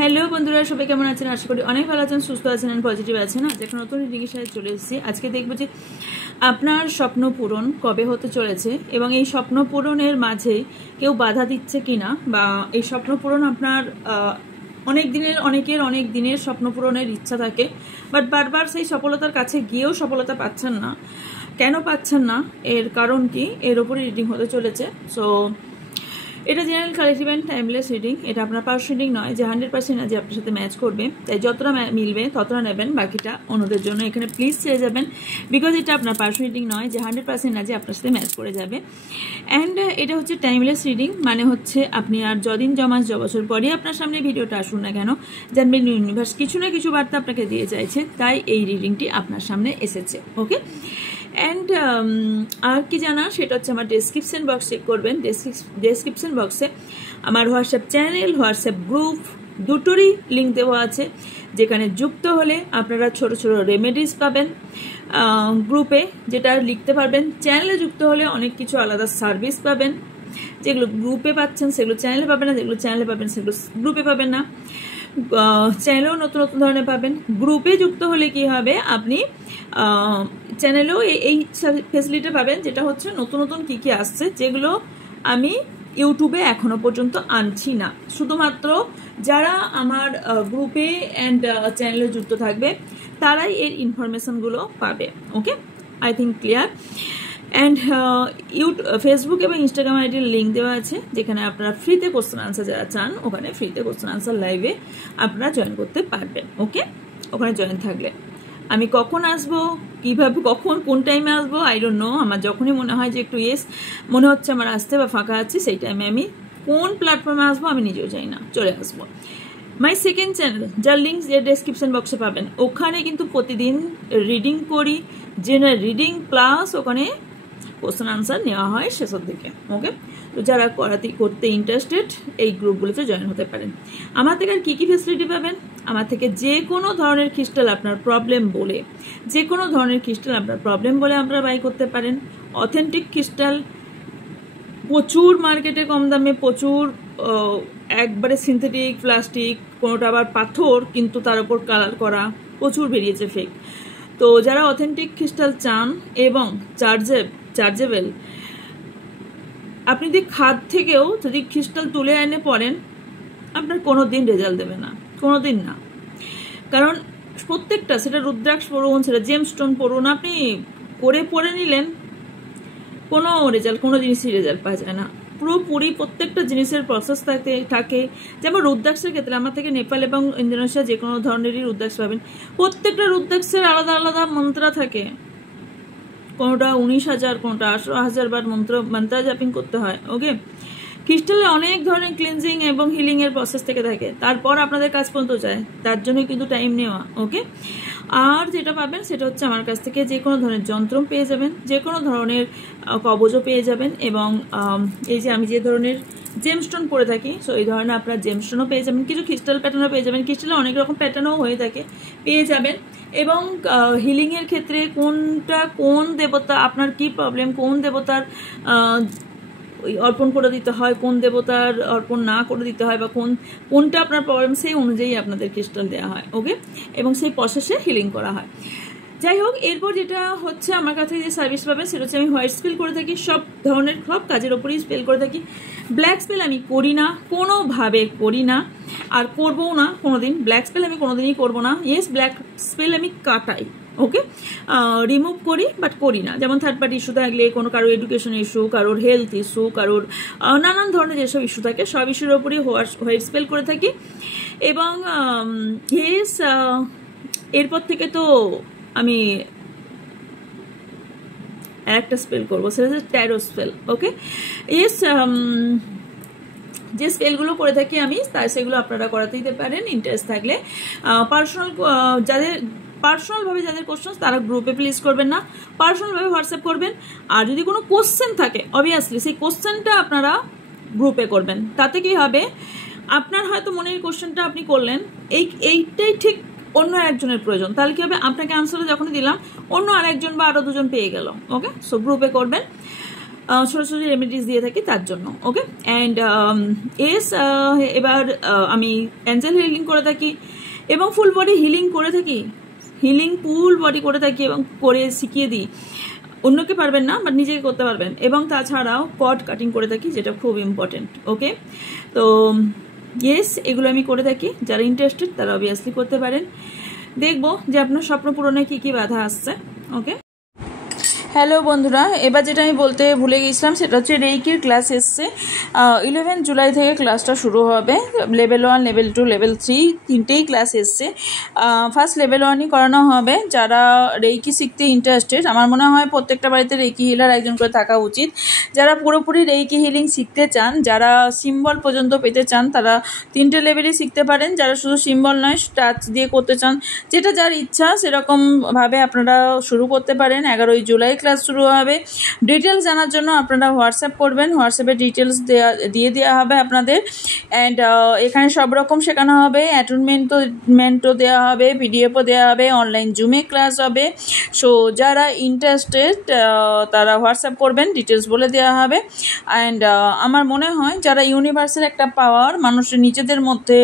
Hello বন্ধুরা, সবাই কেমন আছেন? আশা করি অনেক ভালো আছেন, সুস্থ আছেন, পজিটিভ আছেন। আজ একটা নতুন রিডিংয়ের সাথে চলে এসেছি। আজকে দেখবো যে আপনার স্বপ্ন পূরণ কবে হতে চলেছে এবং এই স্বপ্ন পূরণের মাঝে কেউ বাধা দিচ্ছে কিনা, বা এই স্বপ্ন পূরণ আপনার অনেকের অনেক দিনের স্বপ্ন পূরণের ইচ্ছা থাকে, বাট বারবার সেই সফলতার কাছে গিয়েও সফলতা পাচ্ছেন না। কেন পাচ্ছেন না, এর কারণ কি, এর ওপরে রিডিং হতে চলেছে। সো এটা general collective and timeless reading. এটা আপনার পার্সোনাল রিডিং নয় যে 100% যে আপনার সাথে ম্যাচ করবে, তাই যতটা মিলবে ততটা নেবেন, বাকিটা অন্যদের জন্য এখানে প্লিজ ছেড়ে যাবেন। বিকজ এটা আপনার পার্সোনাল রিডিং নয় যে 100% না যে আপনার সাথে ম্যাচ করে যাবে। অ্যান্ড এটা হচ্ছে টাইমলেস রিডিং, মানে হচ্ছে আপনি আর যদিন জমাস বছর পরে আপনার সামনে ভিডিওটা আসুন না কেন, জানবেন ইউনিভার্স কিছু না কিছু বার্তা আপনাকে দিয়ে চাইছে, তাই এই রিডিংটি আপনার সামনে এসেছে। ওকে, অ্যান্ড আর কি জানা, সেটা হচ্ছে আমার ডেসক্রিপশন বক্স চেক করবেন। ডেসক্রিপশন বক্সে আমার হোয়াটসঅ্যাপ চ্যানেল, হোয়াটসঅ্যাপ গ্রুপ দুটোরই লিঙ্ক দেওয়া আছে, যেখানে যুক্ত হলে আপনারা ছোট ছোট রেমেডিস পাবেন গ্রুপে, যেটা লিখতে পারবেন। চ্যানেলে যুক্ত হলে অনেক কিছু আলাদা সার্ভিস পাবেন, যেগুলো গ্রুপে পাচ্ছেন সেগুলো চ্যানেলে পাবেন না, যেগুলো চ্যানেলে পাবেন সেগুলো গ্রুপে পাবেন না। চ্যানেলেও নতুন নতুন ধরনের পাবেন। গ্রুপে যুক্ত হলে কি হবে, আপনি চ্যানেলেও এই ফেসিলিটি পাবেন, যেটা হচ্ছে নতুন নতুন কী কী আসছে, যেগুলো আমি ইউটিউবে এখনো পর্যন্ত আনছি না। শুধুমাত্র যারা আমার গ্রুপে অ্যান্ড চ্যানেলে যুক্ত থাকবে তারাই এর ইনফরমেশনগুলো পাবে। Okay, I think clear. And Facebook এবং ইনস্টাগ্রাম আইডির লিঙ্ক দেওয়া আছে, যেখানে আপনারা ফ্রিতে কোশ্চেন আনসার যারা চান, ওখানে ফ্রিতে কোশ্চেন আনসার লাইভে আপনারা জয়েন করতে পারবেন। ওকে, ওখানে জয়েন থাকলে আমি কখন আসবো, কিভাবে, কখন কোন টাইমে আসবো আই ডোন্ট নো। আমার যখনই মনে হয় যে একটু মনে হচ্ছে আমার আসতে বা ফাঁকা আছে, সেই টাইমে আমি কোন প্ল্যাটফর্মে আসবো আমি নিজেও জানি না, চলে আসবো। মাই সেকেন্ড চ্যানেল, যার লিঙ্ক যে ডেসক্রিপশন বক্সে পাবেন, ওখানে কিন্তু প্রতিদিন রিডিং করি, জেনারেল রিডিং প্লাস ওখানে কোশ্চেন আনসার নেওয়া হয় শেষের দিকে। ওকে, তো যারা করতে ইন্টারেস্টেড এই গ্রুপগুলোতে জয়েন হতে পারেন। আমার থেকে আর কী কী ফেসিলিটি পাবেন, আমার থেকে যে কোনো ধরনের ক্রিস্টাল আপনার প্রবলেম বলে, আপনারা বাই করতে পারেন। অথেন্টিক ক্রিস্টাল প্রচুর মার্কেটে কম দামে, প্রচুর একবারে সিনথেটিক, প্লাস্টিক, কোনোটা আবার পাথর কিন্তু তার উপর কালার করা, প্রচুর বেরিয়েছে ফেক। তো যারা অথেন্টিক ক্রিস্টাল চান এবং চার্জেবল, আপনি যদি খাদ থেকেও যদি ক্রিস্টাল তুলে এনে পড়েন, আপনার কোনো দিন রেজাল্ট দেবে না, কোনো দিন না। কারণ প্রত্যেকটা, সেটা রুদ্রাক্ষ পড়ুন, সেটা জেমস্টোন পড়ুন, আপনি পড়ে নিলেন, কোনো জিনিসই রেজাল্ট পাওয়া যায় না। পুরোপুরি প্রত্যেকটা জিনিসের প্রসেস থাকে। যেমন রুদ্রাক্ষের ক্ষেত্রে আমার থেকে নেপাল এবং ইন্দোনেশিয়া যে কোনো ধরনেরই রুদ্রাক্ষ পাবেন, প্রত্যেকটা রুদ্রাক্ষের আলাদা আলাদা মন্ত্র থাকে। কোনোটা 19,000, কোনোটা 18,000 বার মন্ত্র জাপিং করতে হয়। ওকে, ক্রিস্টালে অনেক ধরনের ক্লিনজিং এবং হিলিং এর প্রসেস থেকে থাকে, তারপর আপনাদের কাজ পর্যন্ত যায়, তার জন্য কিন্তু টাইম নেওয়া। ওকে, আর যেটা পাবেন সেটা হচ্ছে আমার কাছ থেকে যে কোনো ধরনের যন্ত্র পেয়ে যাবেন, যে কোনো ধরনের কবজও পেয়ে যাবেন, এবং এই যে আমি যে ধরনের জেমস্টোন পরে থাকি, সো এই ধরনের আপনার জেমস্টোনও পেয়ে যাবেন, কিছু ক্রিস্টাল প্যাটার্নও পেয়ে যাবেন। ক্রিস্টালে অনেক রকম প্যাটার্নও হয়ে থাকে, পেয়ে যাবেন। এবং হিলিংয়ের ক্ষেত্রে কোন দেবতা, আপনার কি প্রবলেম, কোন দেবতার অর্পণ করে দিতে হয়, কোন দেবতার অর্পণ না করে দিতে হয়, বা কোনটা আপনার প্রবলেম, সেই অনুযায়ী আপনাদের ক্রিস্টাল দেওয়া হয়। ওকে, এবং সেই প্রসেসে হিলিং করা হয়। যাই হোক, এরপর যেটা হচ্ছে আমার কাছে যে সার্ভিস পাবেন, সেটা হচ্ছে আমি হোয়াইট স্পেল করে থাকি, সব ধরনের সব কাজের ওপরেই স্পেল করে থাকি। ব্ল্যাক স্পেল আমি করি না, কোনোভাবে করি না, আর করবও না কোনোদিন। ব্ল্যাক স্পেল আমি কোনোদিনই করবো না। ব্ল্যাক স্পেল আমি কাটাই, ওকে, রিমুভ করি, বাট করি না। যেমন থার্ড পার্টি ইস্যু থাকলে, কোনো কারোর এডুকেশন ইস্যু, কারোর হেলথ ইস্যু, কারোর নানান ধরনের যেসব ইস্যু থাকে, সব ইস্যুর ওপরই হোয়াইট স্পেল করে থাকি। এবং এরপর থেকে তো আমি একটা স্পেল করবো, সেটা হচ্ছে ট্যারো স্পেল। ওকে, যে স্পেলগুলো করে থাকি আমি, সেগুলো আপনারা করাতে দিতে পারেন ইন্টারেস্ট থাকলে। পার্সোনালভাবে যাদের কোশ্চেন, তারা গ্রুপে প্লিজ করবেন না, পার্সোনালভাবে হোয়াটসঅ্যাপ করবেন। আর যদি কোনো কোশ্চেন থাকে, অবভিয়াসলি সেই কোশ্চেনটা আপনারা গ্রুপে করবেন। তাতে কি হবে, আপনার হয়তো মনের কোশ্চেনটা আপনি করলেন, এইটাই ঠিক অন্য একজনের প্রয়োজন, তাহলে কি হবে, আপনাকে আনসারটা যখনই দিলাম অন্য আরেকজন বা আরো দুজন পেয়ে গেল। ওকে, সো গ্রুপে করবেন। ছোটো ছোটো রেমেডিস দিয়ে থাকি তার জন্য। ওকে, অ্যান্ড এবার আমি অ্যাঞ্জেল হিলিং করে থাকি এবং ফুল বডি হিলিং করে থাকি, হিলিং ফুল বডি করে থাকি এবং করে শিখিয়ে দিই। অন্যকে পারবেন না, বাট নিজেকে করতে পারবেন। এবং তাছাড়াও কর্ড কাটিং করে থাকি, যেটা খুব ইম্পর্টেন্ট। ওকে, তো ইয়েস, এগুলো আমি করে থাকি। যারা ইন্টারেস্টেড তারা অবভিয়াসলি করতে পারেন। দেখবো যে আপনার স্বপ্ন পূরণে কী কী বাধা আসছে। ওকে, হ্যালো বন্ধুরা, এবার যেটা আমি বলতে ভুলে গেছিলাম সেটা হচ্ছে রেইকির ক্লাস এসছে। 11 জুলাই থেকে ক্লাসটা শুরু হবে। লেভেল 1, লেভেল 2, লেভেল 3 তিনটেই ক্লাস এসছে। ফার্স্ট লেভেল 1ই করানো হবে। যারা রেইকি শিখতে ইন্টারেস্টেড, আমার মনে হয় প্রত্যেকটা বাড়িতে রেইকি হিলার একজন করে থাকা উচিত। যারা পুরোপুরি রেইকি হিলিং শিখতে চান, যারা সিম্বল পর্যন্ত পেতে চান, তারা 3টে লেভেলই শিখতে পারেন। যারা শুধু সিম্বল নয়, টাচ দিয়ে করতে চান, যেটা যার ইচ্ছা সেরকমভাবে আপনারা শুরু করতে পারেন। 11 জুলাই ক্লাস শুরু হবে। ডিটেলস জানার জন্য আপনারা হোয়াটসঅ্যাপ করবেন, হোয়াটসঅ্যাপে ডিটেলস দিয়ে দেওয়া হবে আপনাদের। অ্যান্ড এখানে সব রকম শেখানো হবে, অ্যাটেনমেন্টও দেওয়া হবে, পিডিএফও দেওয়া হবে, অনলাইন জুমে ক্লাস হবে। সো যারা ইন্টারেস্টেড তারা হোয়াটসঅ্যাপ করবেন, ডিটেলস বলে দেওয়া হবে। অ্যান্ড আমার মনে হয় যারা ইউনিভার্সের একটা পাওয়ার মানুষের নিজেদের মধ্যে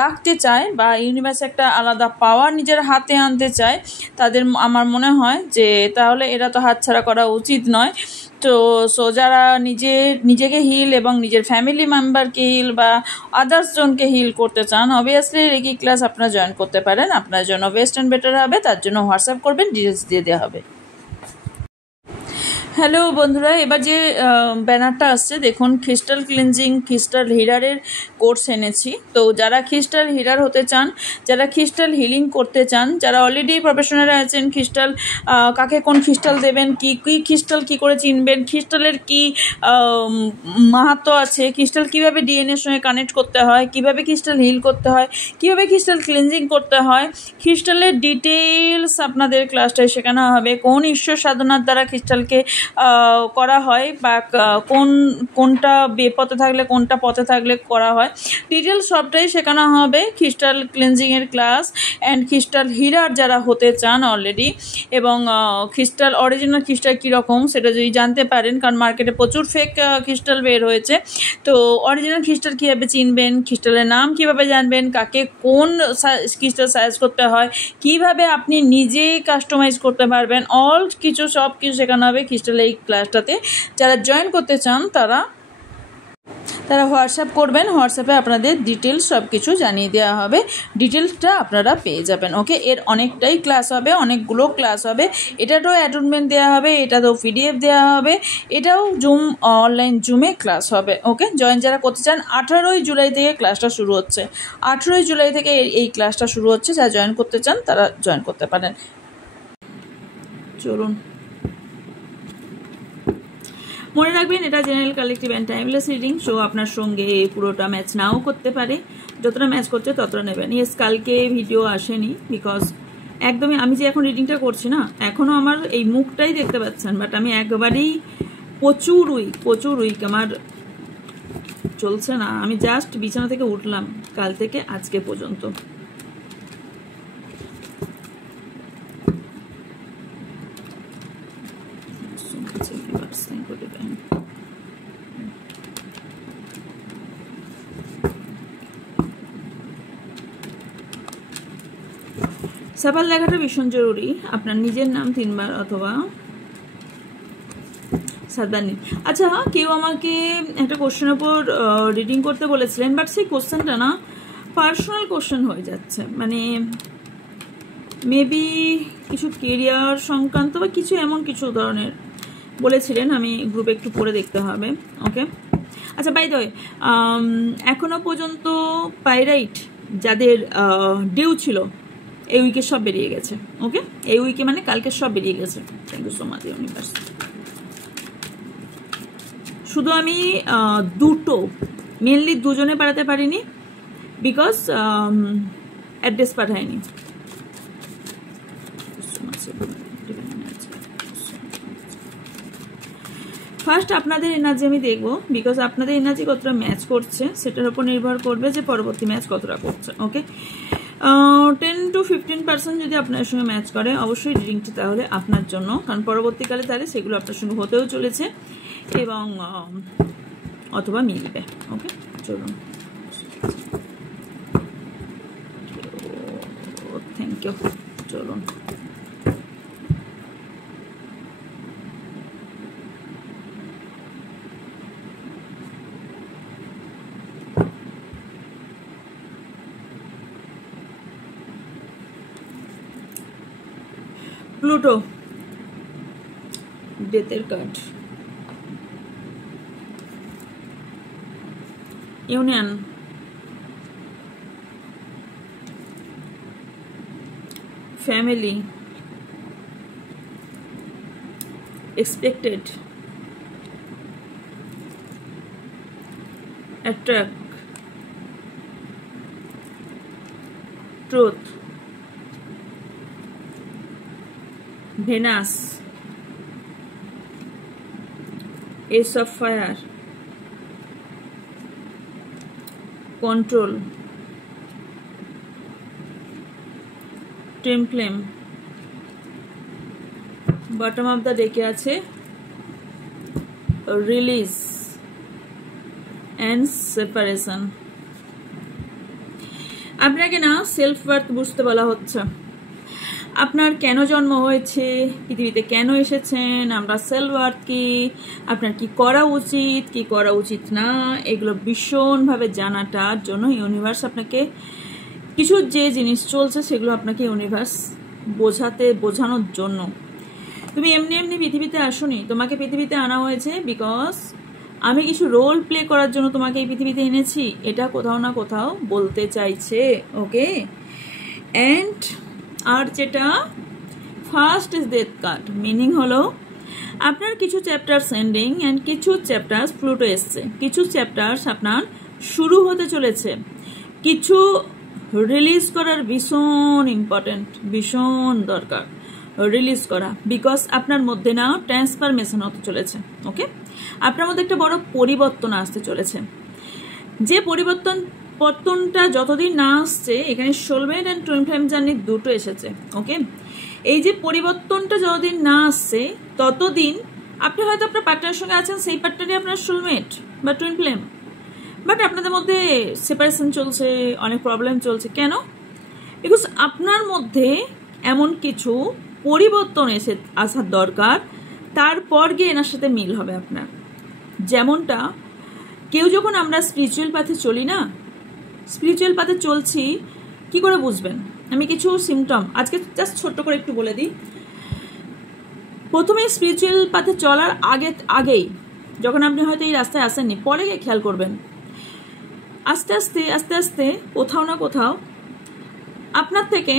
রাখতে চায় বা ইউনিভার্সের একটা আলাদা পাওয়ার নিজের হাতে আনতে চায়, তাদের আমার মনে হয় যে তাহলে এরা তো হাতছাড়া করা উচিত নয়। তো যারা নিজেকে হিল এবং নিজের ফ্যামিলি মেম্বারকে হিল বা আদার্স জনকে হিল করতে চান, অবভিয়াসলি রেকি ক্লাস আপনারা জয়েন করতে পারেন। আপনার জন্য বেস্ট অ্যান্ড বেটার হবে। তার জন্য হোয়াটসঅ্যাপ করবেন, ডিটেলস দিয়ে দেওয়া হবে। হ্যালো বন্ধুরা, এবার যে ব্যানারটা আসছে দেখুন, ক্রিস্টাল ক্লিনজিং ক্রিস্টাল হিরারের কোর্স এনেছি। তো যারা ক্রিস্টাল হিরার হতে চান, যারা ক্রিস্টাল হিলিং করতে চান, যারা অলরেডি প্রফেশনাল আছেন, ক্রিস্টাল কাকে কোন ক্রিস্টাল দেবেন, কি ক্রিস্টাল কি করে চিনবেন, ক্রিস্টালের কি মাহাত্ম্য আছে, ক্রিস্টাল কিভাবে ডিএনএর সঙ্গে কানেক্ট করতে হয়, কিভাবে ক্রিস্টাল হিল করতে হয়, কিভাবে ক্রিস্টাল ক্লিনজিং করতে হয়, ক্রিস্টালের ডিটেলস আপনাদের ক্লাসটায় শেখানো হবে। কোন ঈশ্বর সাধনার দ্বারা ক্রিস্টালকে করা হয় বা কোনটা বেপথে থাকলে কোনটা পথে থাকলে করা হয়, ডিটেলস সবটাই শেখানো হবে। ক্রিস্টাল ক্লিনজিংয়ের ক্লাস অ্যান্ড ক্রিস্টাল হিরার যারা হতে চান অলরেডি, এবং ক্রিস্টাল অরিজিনাল ক্রিস্টাল কীরকম সেটা যদি জানতে পারেন, কারণ মার্কেটে প্রচুর ফেক ক্রিস্টাল বের হয়েছে। তো অরিজিনাল ক্রিস্টাল কীভাবে চিনবেন, ক্রিস্টালের নাম কীভাবে জানবেন, কাকে কোন ক্রিস্টাল সাজেস্ট করতে হয়, কীভাবে আপনি নিজে কাস্টমাইজ করতে পারবেন, অল কিছু সব কিছু শেখানো হবে ক্রিস্টাল এই ক্লাসটাতে। যারা জয়েন করতে চান তারা হোয়াটসঅ্যাপ করবেন, হোয়াটসঅ্যাপে আপনাদের ডিটেলস সব কিছু জানিয়ে দেওয়া হবে, ডিটেলসটা আপনারা পেয়ে যাবেন। ওকে, এর অনেকটাই ক্লাস হবে, অনেকগুলো ক্লাস হবে। এটাতেও অ্যাটেনমেন্ট দেওয়া হবে, এটাতেও পিডিএফ দেওয়া হবে, এটাও অনলাইন জুমে ক্লাস হবে। ওকে, জয়েন যারা করতে চান, 18 জুলাই থেকে ক্লাসটা শুরু হচ্ছে। 18 জুলাই থেকে এই ক্লাসটা শুরু হচ্ছে। যারা জয়েন করতে চান তারা জয়েন করতে পারেন। চলুন, মনে রাখবেন এটা general collective and timeless reading. So আপনার সঙ্গে পুরোটা ম্যাচ নাও করতে পারে, যতটা ম্যাচ করছে ততটা নেবেন। ইয়েস, কালকে ভিডিও আসেনি বিকজ একদমই আমি যে এখন রিডিংটা করছি না, এখনও আমার এই মুখটাই দেখতে পাচ্ছেন, বাট আমি একবারেই প্রচুর উইক আমার চলছে না। আমি জাস্ট বিছানা থেকে উঠলাম কাল থেকে আজকে পর্যন্ত। সাফাল লেখাটা ভীষণ জরুরি। আপনার নিজের নাম 3 বার অথবা 7 বার নিন। আচ্ছা, কেউ আমাকে একটা কোশ্চেনের উপর রিডিং করতে বলেছিলেন, বাট সেই কোশ্চেনটা না পার্সোনাল কোশ্চেন হয়ে যাচ্ছে, মানে মেবি কিছু কেরিয়ার সংক্রান্ত বা কিছু এমন কিছু ধরনের বলেছিলেন। আমি গ্রুপে একটু পড়ে দেখতে হবে। ওকে, আচ্ছা, বাই দ্য ওয়ে, এখনো পর্যন্ত পাইরাইট যাদের ডিউ ছিল এই উইকে সব বেরিয়ে গেছে। ওকে, এই উইকে মানে কালকে সব বেরিয়ে গেছে। Thank you so much universe. শুধু আমি মেনলি 2জনে পাঠাতে পারিনি বিকজ অ্যাড্রেস পাঠায়নি। ফার্স্ট আপনাদের এনার্জি আমি দেখবো, বিকজ আপনাদের এনার্জি কতটা ম্যাচ করছে সেটার উপর নির্ভর করবে যে পরবর্তী ম্যাচ কতটা করছে। ওকে, 10 to 15% যদি আপনার সঙ্গে ম্যাচ করে অবশ্যই রিডিংটি তাহলে আপনার জন্য, কারণ পরবর্তীকালে তাহলে সেগুলো আপনার সঙ্গে হতেও চলেছে। এবং অথবা মিলবে। ওকে, চলুন, থ্যাংক ইউ। চলুন, প্লুটো, ডেথের card, union, family, expected, attract, truth, Venus, Ace of Fire, control, twin flame, bottom of the deck আছে release and separation। আপনাকে না সেলফ ওয়ার্থ বুঝতে বলা হচ্ছে, আপনার কেন জন্ম হয়েছে, পৃথিবীতে কেন এসেছেন, আমরা সেলফ ওয়ার্থ কি, আপনার কি করা উচিত কি করা উচিত না, এগুলো ভীষণভাবে জানাটার জন্য ইউনিভার্স আপনাকে কিছু যে জিনিস চলছে সেগুলো আপনাকে ইউনিভার্স বোঝানোর জন্য। তুমি এমনি এমনি পৃথিবীতে আসোনি, তোমাকে পৃথিবীতে আনা হয়েছে বিকজ আমি কিছু রোল প্লে করার জন্য তোমাকে এই পৃথিবীতে এনেছি, এটা কোথাও না কোথাও বলতে চাইছে। ওকে, অ্যান্ড আর যেটা first is death card, meaning হলো আপনার কিছু চ্যাপ্টার্স এন্ডিং অ্যান্ড কিছু চ্যাপ্টার্স প্লুটো এসছে, কিছু চ্যাপ্টার্স আপনার শুরু হতে চলেছে, কিছু রিলিজ করার ভীষণ ইম্পর্টেন্ট, ভীষণ দরকার রিলিজ করা, বিকজ আপনার মধ্যে না ট্রান্সফরমেশন হতে চলেছে। ওকে, আপনার মধ্যে একটা বড় পরিবর্তন আসতে চলেছে, যে পরিবর্তনটা যতদিন না আসছে, এখানে soulmate and twin flame journey দুটো এসেছে। ওকে, এই যে পরিবর্তনটা যতদিন না আসছে ততদিন আপনি হয়তো আপনার পার্টনারের সঙ্গে আছেন, সেই পার্টনারই আপনার সোলমেট বা টুইন ফ্লেম, বাট আপনাদের মধ্যে সেপারেশন চলছে, অনেক প্রবলেম চলছে। কেন? বিকজ আপনার মধ্যে এমন কিছু পরিবর্তন আসার দরকার, তারপর গিয়ে এনার সাথে মিল হবে আপনার। যেমনটা কেউ যখন আমরা স্পিরিচুয়াল পাথে চলি না, স্পিরিচুয়াল পাথে চলছি কি করে বুঝবেন? আমি কিছু সিমটম আজকে জাস্ট ছোট্ট করে একটু বলে দিই। প্রথমে স্পিরিচুয়াল পাথে চলার আগেই যখন আপনি হয়তো এই রাস্তায় আসেননি, পরে গিয়ে খেয়াল করবেন আস্তে আস্তে আস্তে আস্তে কোথাও না কোথাও আপনার থেকে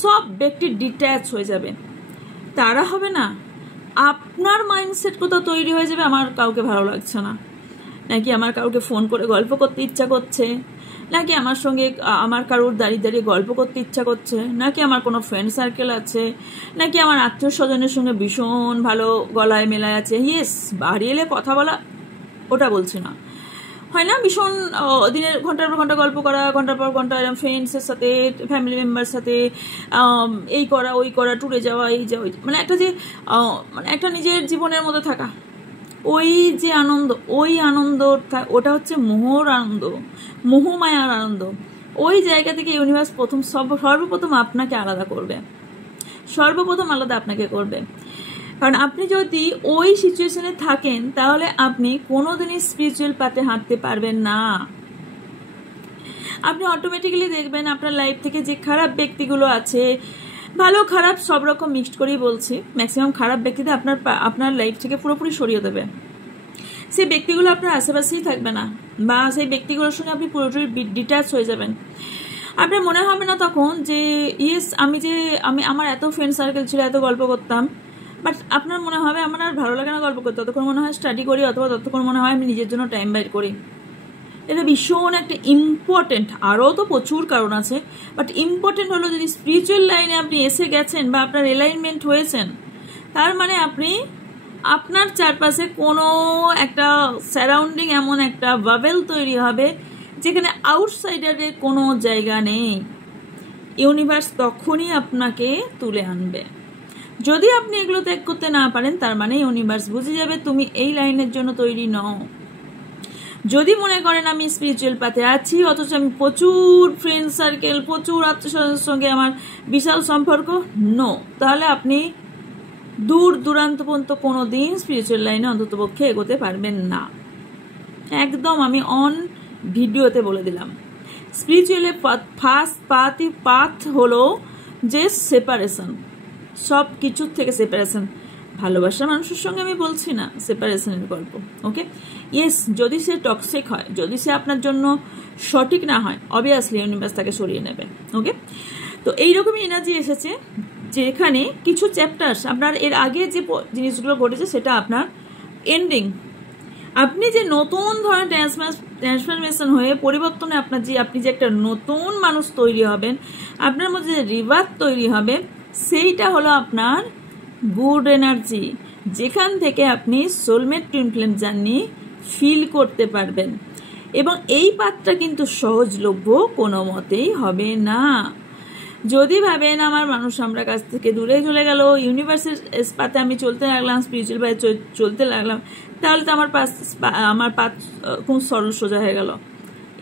সব ব্যক্তি ডিট্যাচ হয়ে যাবে। তারা হবে না, আপনার মাইন্ডসেট কোথাও তৈরি হয়ে যাবে, আমার কাউকে ভালো লাগছে না, নাকি আমার কাউকে ফোন করে গল্প করতে ইচ্ছা করছে, নাকি আমার সঙ্গে আমার কারোর দাঁড়িয়ে দাঁড়িয়ে গল্প করতে ইচ্ছা করছে, নাকি আমার কোনো ফ্রেন্ড সার্কেল আছে, নাকি আমার আত্মীয় স্বজনের সঙ্গে ভীষণ ভালো গলায় মেলায় আছে। ইয়েস, বাড়ি এলে কথা বলা, ওটা বলছি না, হয় না ভীষণ দিনের ঘন্টার পর ঘন্টা গল্প করা, ঘন্টার পর ঘন্টা ফ্রেন্ডসের সাথে, ফ্যামিলি মেম্বার সাথে এই করা ওই করা, ট্যুরে যাওয়া, এই যাওয়া, মানে একটা যে মানে একটা নিজের জীবনের মধ্যে থাকা, ওই যে আনন্দ, ওই আনন্দ, ওটা হচ্ছে মোহর আনন্দ, মোহমায়ার আনন্দ। ওই জায়গা থেকে ইউনিভার্স সর্বপ্রথম আপনাকে আলাদা করবে, সর্বপ্রথম আলাদা আপনাকে করবে। কারণ আপনি যদি ওই সিচুয়েশনে থাকেন তাহলে আপনি কোনোদিনই স্পিরিচুয়াল পাথে হাঁটতে পারবেন না। আপনি অটোমেটিক্যালি দেখবেন আপনার লাইফ থেকে যে খারাপ ব্যক্তিগুলো আছে, ভালো খারাপ সব রকম মিক্সড করেই বলছি, ম্যাক্সিমাম খারাপ ব্যক্তিদের আপনার লাইফ থেকে পুরোপুরি সরিয়ে দেবে। সেই ব্যক্তিগুলো আপনার আশেপাশেই থাকবে না, বা সেই ব্যক্তিগুলোর সঙ্গে আপনি পুরোপুরি ডিট্যাচ হয়ে যাবেন। আপনার মনে হবে না তখন যে ইয়েস আমি আমার এত ফ্রেন্ড সার্কেল ছিল, এত গল্প করতাম, বাট আপনার মনে হবে আমার আর ভালো লাগে না গল্প করতে, ততক্ষণ মনে হয় স্টাডি করি, অথবা ততক্ষণ মনে হয় আমি নিজের জন্য টাইম বাইর করি। এটা ভীষণ একটা ইম্পর্টেন্ট, আরও তো প্রচুর কারণ আছে, বাট ইম্পর্টেন্ট হলো যদি স্পিরিচুয়াল লাইনে আপনি এসে গেছেন বা আপনার এলাইনমেন্ট হয়েছেন, তার মানে আপনি আপনার চারপাশে কোনো একটা সারাউন্ডিং এমন একটা বাবেল তৈরি হবে যেখানে আউটসাইডারের কোনো জায়গা নেই। ইউনিভার্স তখনই আপনাকে তুলে আনবে, যদি আপনি এগুলো ত্যাগ করতে না পারেন, তার মানে ইউনিভার্স বুঝে যাবে তুমি এই লাইনের জন্য তৈরি নও। যদি মনে করেন আমি স্পিরিচুয়াল পাথে আছি, অথচ আমি প্রচুর ফ্রেন্ড সার্কেল, প্রচুর আত্মীয়স্বজনের সঙ্গে আমার বিশাল সম্পর্ক, নো, তাহলে আপনি দূর দূরান্ত পর্যন্ত কোনো দিন স্পিরিচুয়াল লাইনে অন্ততপক্ষে এগোতে পারবেন না। একদম আমি অন ভিডিওতে বলে দিলাম। স্পিরিচুয়ালের ফার্স্ট পাথ হলো যে সেপারেশন, সব কিছুর থেকে সেপারেশন। ভালোবাসার মানুষের সঙ্গে আমি বলছি না, সেপারেশনের গল্প। ওকে, ইয়েস, যদি সে টক্সিক হয়, যদি সে আপনার জন্য সঠিক না হয়, অবভিয়াসলি ইউনিভার্স তাকে সরিয়ে নেবে। ওকে, তো এইরকমই এনার্জি এসেছে যেখানে কিছু চ্যাপ্টার্স আপনার এর আগে যে জিনিসগুলো ঘটেছে সেটা আপনার এন্ডিং। আপনি যে নতুন ধরনের ট্রান্সফরমেশন হয়ে পরিবর্তনে আপনি যে একটা নতুন মানুষ তৈরি হবেন, আপনার মধ্যে যে রিবার্থ তৈরি হবে, সেইটা হলো আপনার গুড এনার্জি, যেখান থেকে আপনি soulmate twin flame journey feel করতে পারবেন। এবং এই পাঠটা কিন্তু সহজলভ্য কোনো মতেই হবে না। যদি ভাবেন আমার মানুষ আমরা কাছ থেকে দূরে চলে গেল, ইউনিভার্সের পাতে আমি চলতে লাগলাম, স্পিরিচুয়াল পাতে চলতে লাগলাম, তাহলে তো আমার পাথ খুব সরল সোজা হয়ে গেল।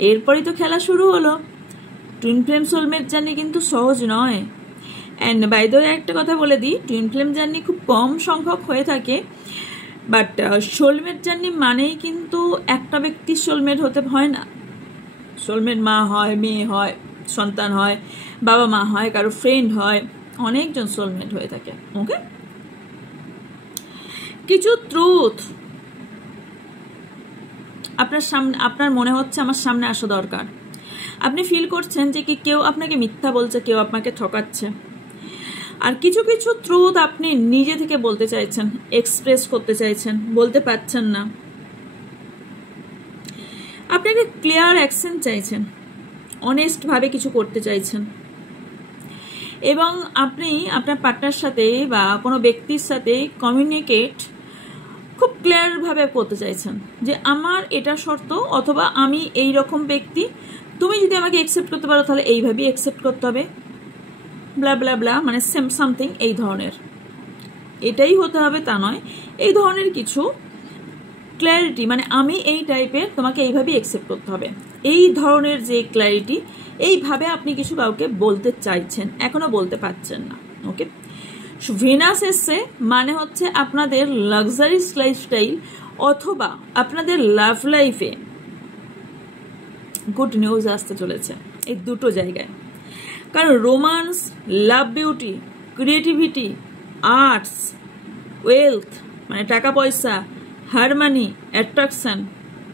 এরপরই তো খেলা শুরু হলো। টুইন ফ্লেম সোলমেট জার্নি কিন্তু সহজ নয়। অ্যান্ড বাই দ্য ওয়ে একটা কথা বলে দিই, টুইন ফ্লেম জার্নি খুব কম সংখ্যক হয়ে থাকে, বাট সোলমেট জার্নি মানেই কিন্তু একটা ব্যক্তির সোলমেট হতে হয় না। সোলমেট মা হয়, মেয়ে হয়, সন্তান হয়, বাবা মা হয়, কারো ফ্রেন্ড হয়, অনেকজন সোলমেট হয়ে থাকে। ওকে, কিছু ট্রুথ আপনার সামনে, আপনার মনে হচ্ছে আমার সামনে আসা দরকার। আপনি ফিল করছেন যে কি কেউ আপনাকে মিথ্যা বলছে, কেউ আপনাকে ঠকাচ্ছে। আর কিছু কিছু ট্রুথ আপনি নিজে থেকে বলতে চাইছেন, এক্সপ্রেস করতে চাইছেন, বলতে পারছেন না। আপনি একটা ক্লিয়ার অ্যাকশন চাইছেন, অনেস্ট ভাবে কিছু করতে চাইছেন, এবং আপনি আপনার পার্টনার সাথে বা কোনো ব্যক্তির সাথে কমিউনিকেট খুব ক্লিয়ার ভাবে করতে চাইছেন যে আমার এটা শর্ত, অথবা আমি এই রকম ব্যক্তি, তুমি যদি আমাকে অ্যাকসেপ্ট করতে পারো তাহলে এইভাবেই অ্যাকসেপ্ট করতে হবে, ব্লা ব্লা ব্লা, মানে সামথিং এই ধরনের। এটাই হতে হবে তা নয়, এই ধরনের কিছু ক্ল্যারিটি, মানে আমি এই টাইপের, তোমাকে এইভাবেই অ্যাকসেপ্ট করতে হবে, এই ধরনের যে ক্ল্যারিটি, এইভাবে আপনি কিছু কাউকে বলতে চাইছেন, এখনো বলতে পারছেন না। ওকে, ভেনাস এসছে মানে হচ্ছে আপনাদের লাক্সারিস লাইফস্টাইল অথবা আপনাদের লাভ লাইফে গুড নিউজ আসতে চলেছে এই দুটো জায়গায়। কারণ রোমান্স, লাভ, বিউটি, ক্রিয়েটিভিটি, আর্টস, ওয়েলথ মানে টাকা পয়সা, হারমানি, অ্যাট্রাকশন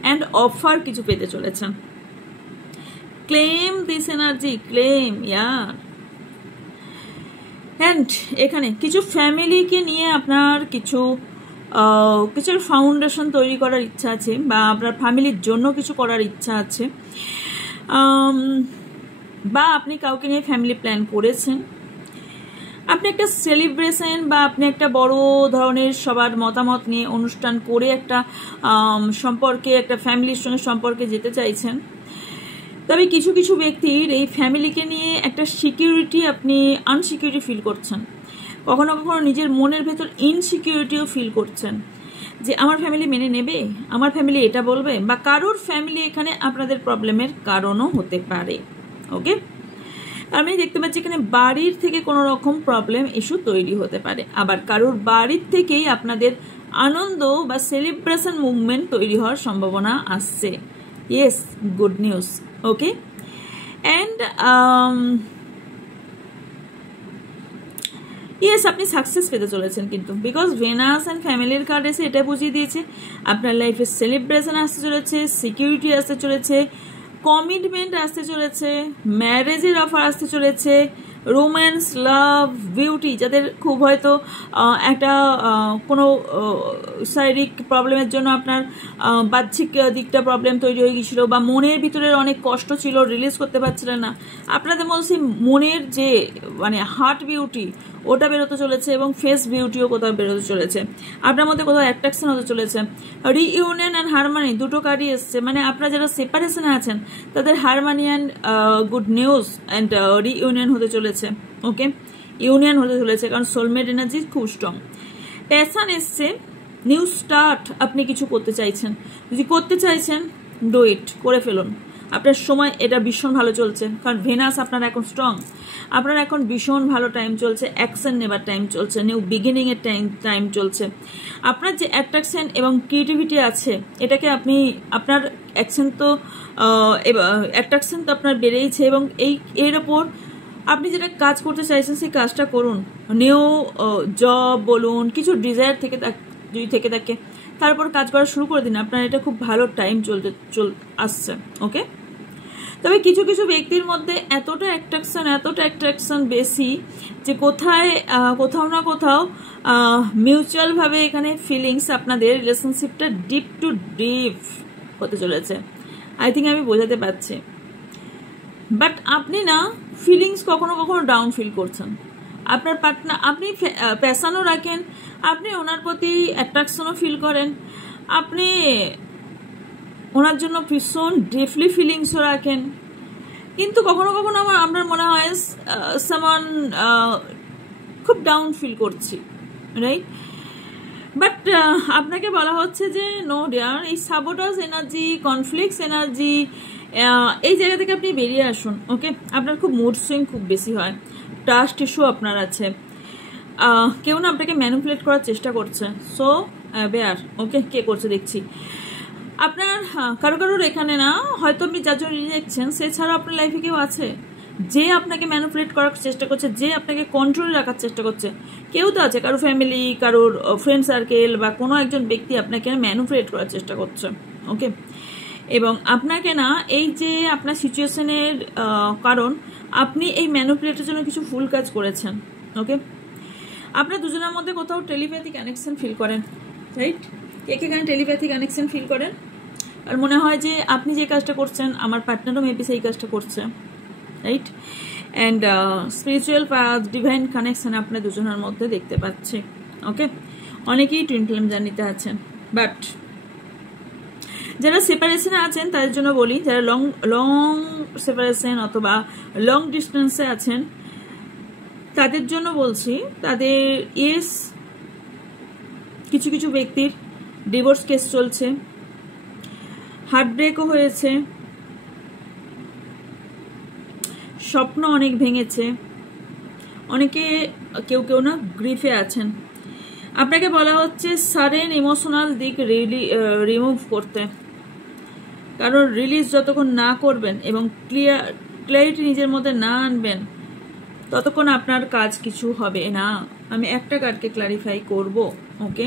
অ্যান্ড অফার কিছু পেতে চলেছেন। Claim this energy, claim year. And এখানে কিছু ফ্যামিলিকে নিয়ে আপনার কিছু ফাউন্ডেশন তৈরি করার ইচ্ছা আছে, বা আপনার ফ্যামিলির জন্য কিছু করার ইচ্ছা আছে, বা আপনি কাউকে নিয়ে ফ্যামিলি প্ল্যান করেছেন। আপনি একটা সেলিব্রেশন বা আপনি একটা বড় ধরনের সবার মতামত নিয়ে অনুষ্ঠান করে একটা সম্পর্কে, একটা ফ্যামিলির সঙ্গে সম্পর্কে যেতে চাইছেন। তবে কিছু কিছু ব্যক্তির এই ফ্যামিলিকে নিয়ে একটা সিকিউরিটি, আপনি আনসিকিউরিটি ফিল করছেন, কখনো কখনো নিজের মনের ভেতর ইনসিকিউরিটিও ফিল করছেন যে আমার ফ্যামিলি মেনে নেবে, আমার ফ্যামিলি এটা বলবে, বা কারোর ফ্যামিলি এখানে আপনাদের প্রবলেমের কারণও হতে পারে। ওকে, আমি দেখতে পাচ্ছি এখানে বাড়ির থেকে কোনো রকম প্রবলেম ইস্যু তৈরি হতে পারে, আবার কারোর বাড়ির থেকেই আপনাদের আনন্দ বা সেলিব্রেশন মুভমেন্ট তৈরি হওয়ার সম্ভাবনা আসছে। Yes, good news. Okay, and yes, আপনি সাকসেস পেতে চলেছেন কিন্তু, বিকজ ভেনাস অ্যান্ড ফ্যামিলির কার্ড এসে এটা বুঝিয়ে দিয়েছে আপনার লাইফে সেলিব্রেশন আসতে চলেছে, সিকিউরিটি আসতে চলেছে, কমিটমেন্ট আসতে চলেছে, ম্যারেজের অফার আসতে চলেছে, রোম্যান্স, লাভ, বিউটি, যাদের খুব হয়তো একটা কোনো শারীরিক প্রবলেমের জন্য আপনার বাহ্যিক দিকটা প্রবলেম তৈরি হয়ে গিয়েছিল, বা মনের ভিতরের অনেক কষ্ট ছিল, রিলিজ করতে পারছিলেন না, আপনাদের মধ্যে সেই মনের যে মানে হার্ট বিউটি ওটা বেরোতে চলেছে, এবং ফেস বিউটিও কোথাও বেরোতে চলেছে, আপনার মধ্যে কোথাও অ্যাট্রাকশন হতে চলেছে। রিইউনিয়ন অ্যান্ড হারমানি দুটো কার্ডই এসছে, মানে আপনারা যারা সেপারেশনে আছেন তাদের harmony and good news and reunion হতে চলেছে। ওকে, ইউনিয়ন হতে চলেছে, কারণ সোলমেট এনার্জি খুব স্ট্রং। প্যাশন এসছে, নিউ স্টার্ট, আপনি কিছু করতে চাইছেন, যদি করতে চাইছেন ডু ইট, করে ফেলুন। আপনার সময় এটা ভীষণ ভালো চলছে, কারণ ভেনাস আপনার এখন স্ট্রং, আপনার এখন ভীষণ ভালো টাইম চলছে, অ্যাকশন নেবার টাইম চলছে, নিউ বিগিনিং এর টাইম চলছে। আপনার যে অ্যাট্রাকশন এবং ক্রিয়েটিভিটি আছে, এটাকে আপনি আপনার অ্যাকশন তো অ্যাট্রাকশন তো আপনার বেড়েইছে, এবং এর ওপর আপনি যেটা কাজ করতে চাইছেন সেই কাজটা করুন। নিউ জব বলুন, কিছু ডিজায়ার যদি থেকে থাকে তারপর কাজ করা শুরু করে দিন, আপনার এটা খুব ভালো টাইম আসছে। ওকে, তবে কিছু কিছু ব্যক্তির মধ্যে এতটা অ্যাট্রাকশন বেশি যে কোথাও না কোথাও মিউচুয়াল ভাবে এখানে ফিলিংস, আপনাদের রিলেশনশিপটা ডিপ টু ডিপ হতে চলেছে। আই থিঙ্ক আমি বোঝাতে পারছি। বাট আপনি না ফিলিংস কখনো কখনো ডাউন ফিল করছেন। আপনার পার্টনার, আপনি প্যাশনও রাখেন, আপনি ওনার প্রতি অ্যাট্রাকশনও ফিল করেন, আপনি ওনার জন্য ভীষণ ডিপলি ফিলিংসও রাখেন, কিন্তু কখনো কখনো আমার মনে হয় সামান খুব ডাউন ফিল করছি, রাইট? বাট আপনাকে বলা হচ্ছে যে নো ডিয়ার, এই সাবোটাস এনার্জি, কনফ্লিক্টস এনার্জি, এই জায়গা থেকে আপনি বেরিয়ে আসুন। ওকে, আপনার খুব মুড সুইং খুব বেশি হয়, ট্রাস্ট ইস্যু আপনার আছে, কেউ না আপনাকে ম্যানিপুলেট করার চেষ্টা করছে, সো বেয়ার। ওকে, কে করছে দেখছি আপনার কারোর এখানে না, হয়তো আপনি যার জন্য দেখছেন সে ছাড়া আপনার লাইফে কেউ আছে যে আপনাকে ম্যানিপুলেট করার চেষ্টা করছে, যে আপনাকে কন্ট্রোলে রাখার চেষ্টা করছে। কেউ তো আছে, কারোর ফ্যামিলি, কারোর ফ্রেন্ড সার্কেল বা কোনো একজন ব্যক্তি আপনাকে ম্যানিপুলেট করার চেষ্টা করছে। ওকে, এবং আপনাকে না এই যে আপনার সিচুয়েশনের কারণ আপনি এই ম্যানিপুলেটের জন্য কিছু ভুল কাজ করেছেন। ওকে, আপনার দুজনের মধ্যে কোথাও টেলিপ্যাথি কানেকশন ফিল করেন, রাইট? কে এখানে টেলিপ্যাথি কানেকশন ফিল করেন? আর মনে হয় যে আপনি যে কাজটা করছেন আমার পার্টনারও মেবি সেই কাজটা করছে, right? And spiritual path, divine connection আপনার দুজনের মধ্যে দেখতে পাচ্ছি। ওকে, অনেকেই টুইন ফ্লেম জার্নিতে আছেন, বাট যারা সেপারেশনে আছেন তাদের জন্য বলি, যারা লং সেপারেশন অথবা লং ডিস্টেন্সে আছেন তাদের জন্য বলছি, তাদের কিছু কিছু ব্যক্তির ডিভোর্স কেস চলছে, হার্টব্রেকও হয়েছে, স্বপ্ন অনেক ভেঙেছে, অনেকে কেউ না গ্রিফে আছেন। আপনাকে বলা হচ্ছে সাডেন ইমোশনাল দিক রিমুভ করতে, কারণ রিলিজ যতক্ষণ না করবেন এবং ক্লিয়ারিটি নিজের মধ্যে না আনবেন ততক্ষণ আপনার কাজ কিছু হবে না। আমি একটা কার্ডকে ক্লারিফাই করব। ওকে,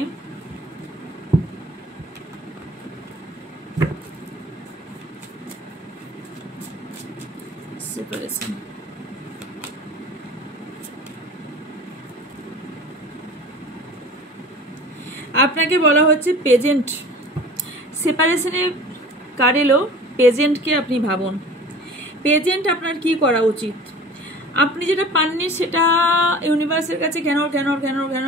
সেপারেশন, আপনাকে বলা হচ্ছে প্রেজেন্ট। সেপারেশনে কার এলো, প্রেজেন্টকে আপনি ভাবুন। প্রেজেন্ট আপনার কি করা উচিত? আপনি যেটা পাননি সেটা ইউনিভার্সের কাছে কেন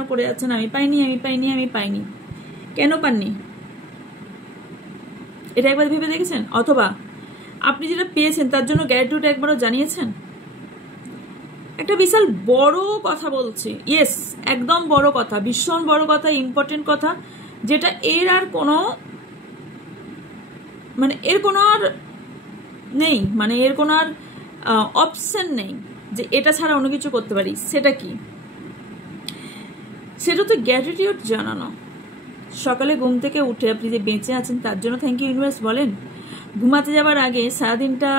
করে যাচ্ছেন, আমি পাইনি। কেন পাননি এটা একবার ভেবে দেখেছেন? অথবা আপনি যেটা পেয়েছেন তার জন্য গ্র্যাটিটিউড একবারও জানিয়েছেন? একটা বিশাল বড় কথা বলছি, ইয়েস, একদম বড় কথা, ভীষণ বড় কথা, ইম্পর্টেন্ট কথা, যেটা এর আর কোনো আর নেই, এর কোনো আর অপশন নেই যে এটা ছাড়া অন্য কিছু করতে পারি। সেটা কি? সেটা তো গ্র্যাটিটিউড জানানো। সকালে ঘুম থেকে উঠে আপনি যে বেঁচে আছেন তার জন্য থ্যাংক ইউ ইউনিভার্স বলেন। ঘুমাতে যাবার আগে সারাদিনটা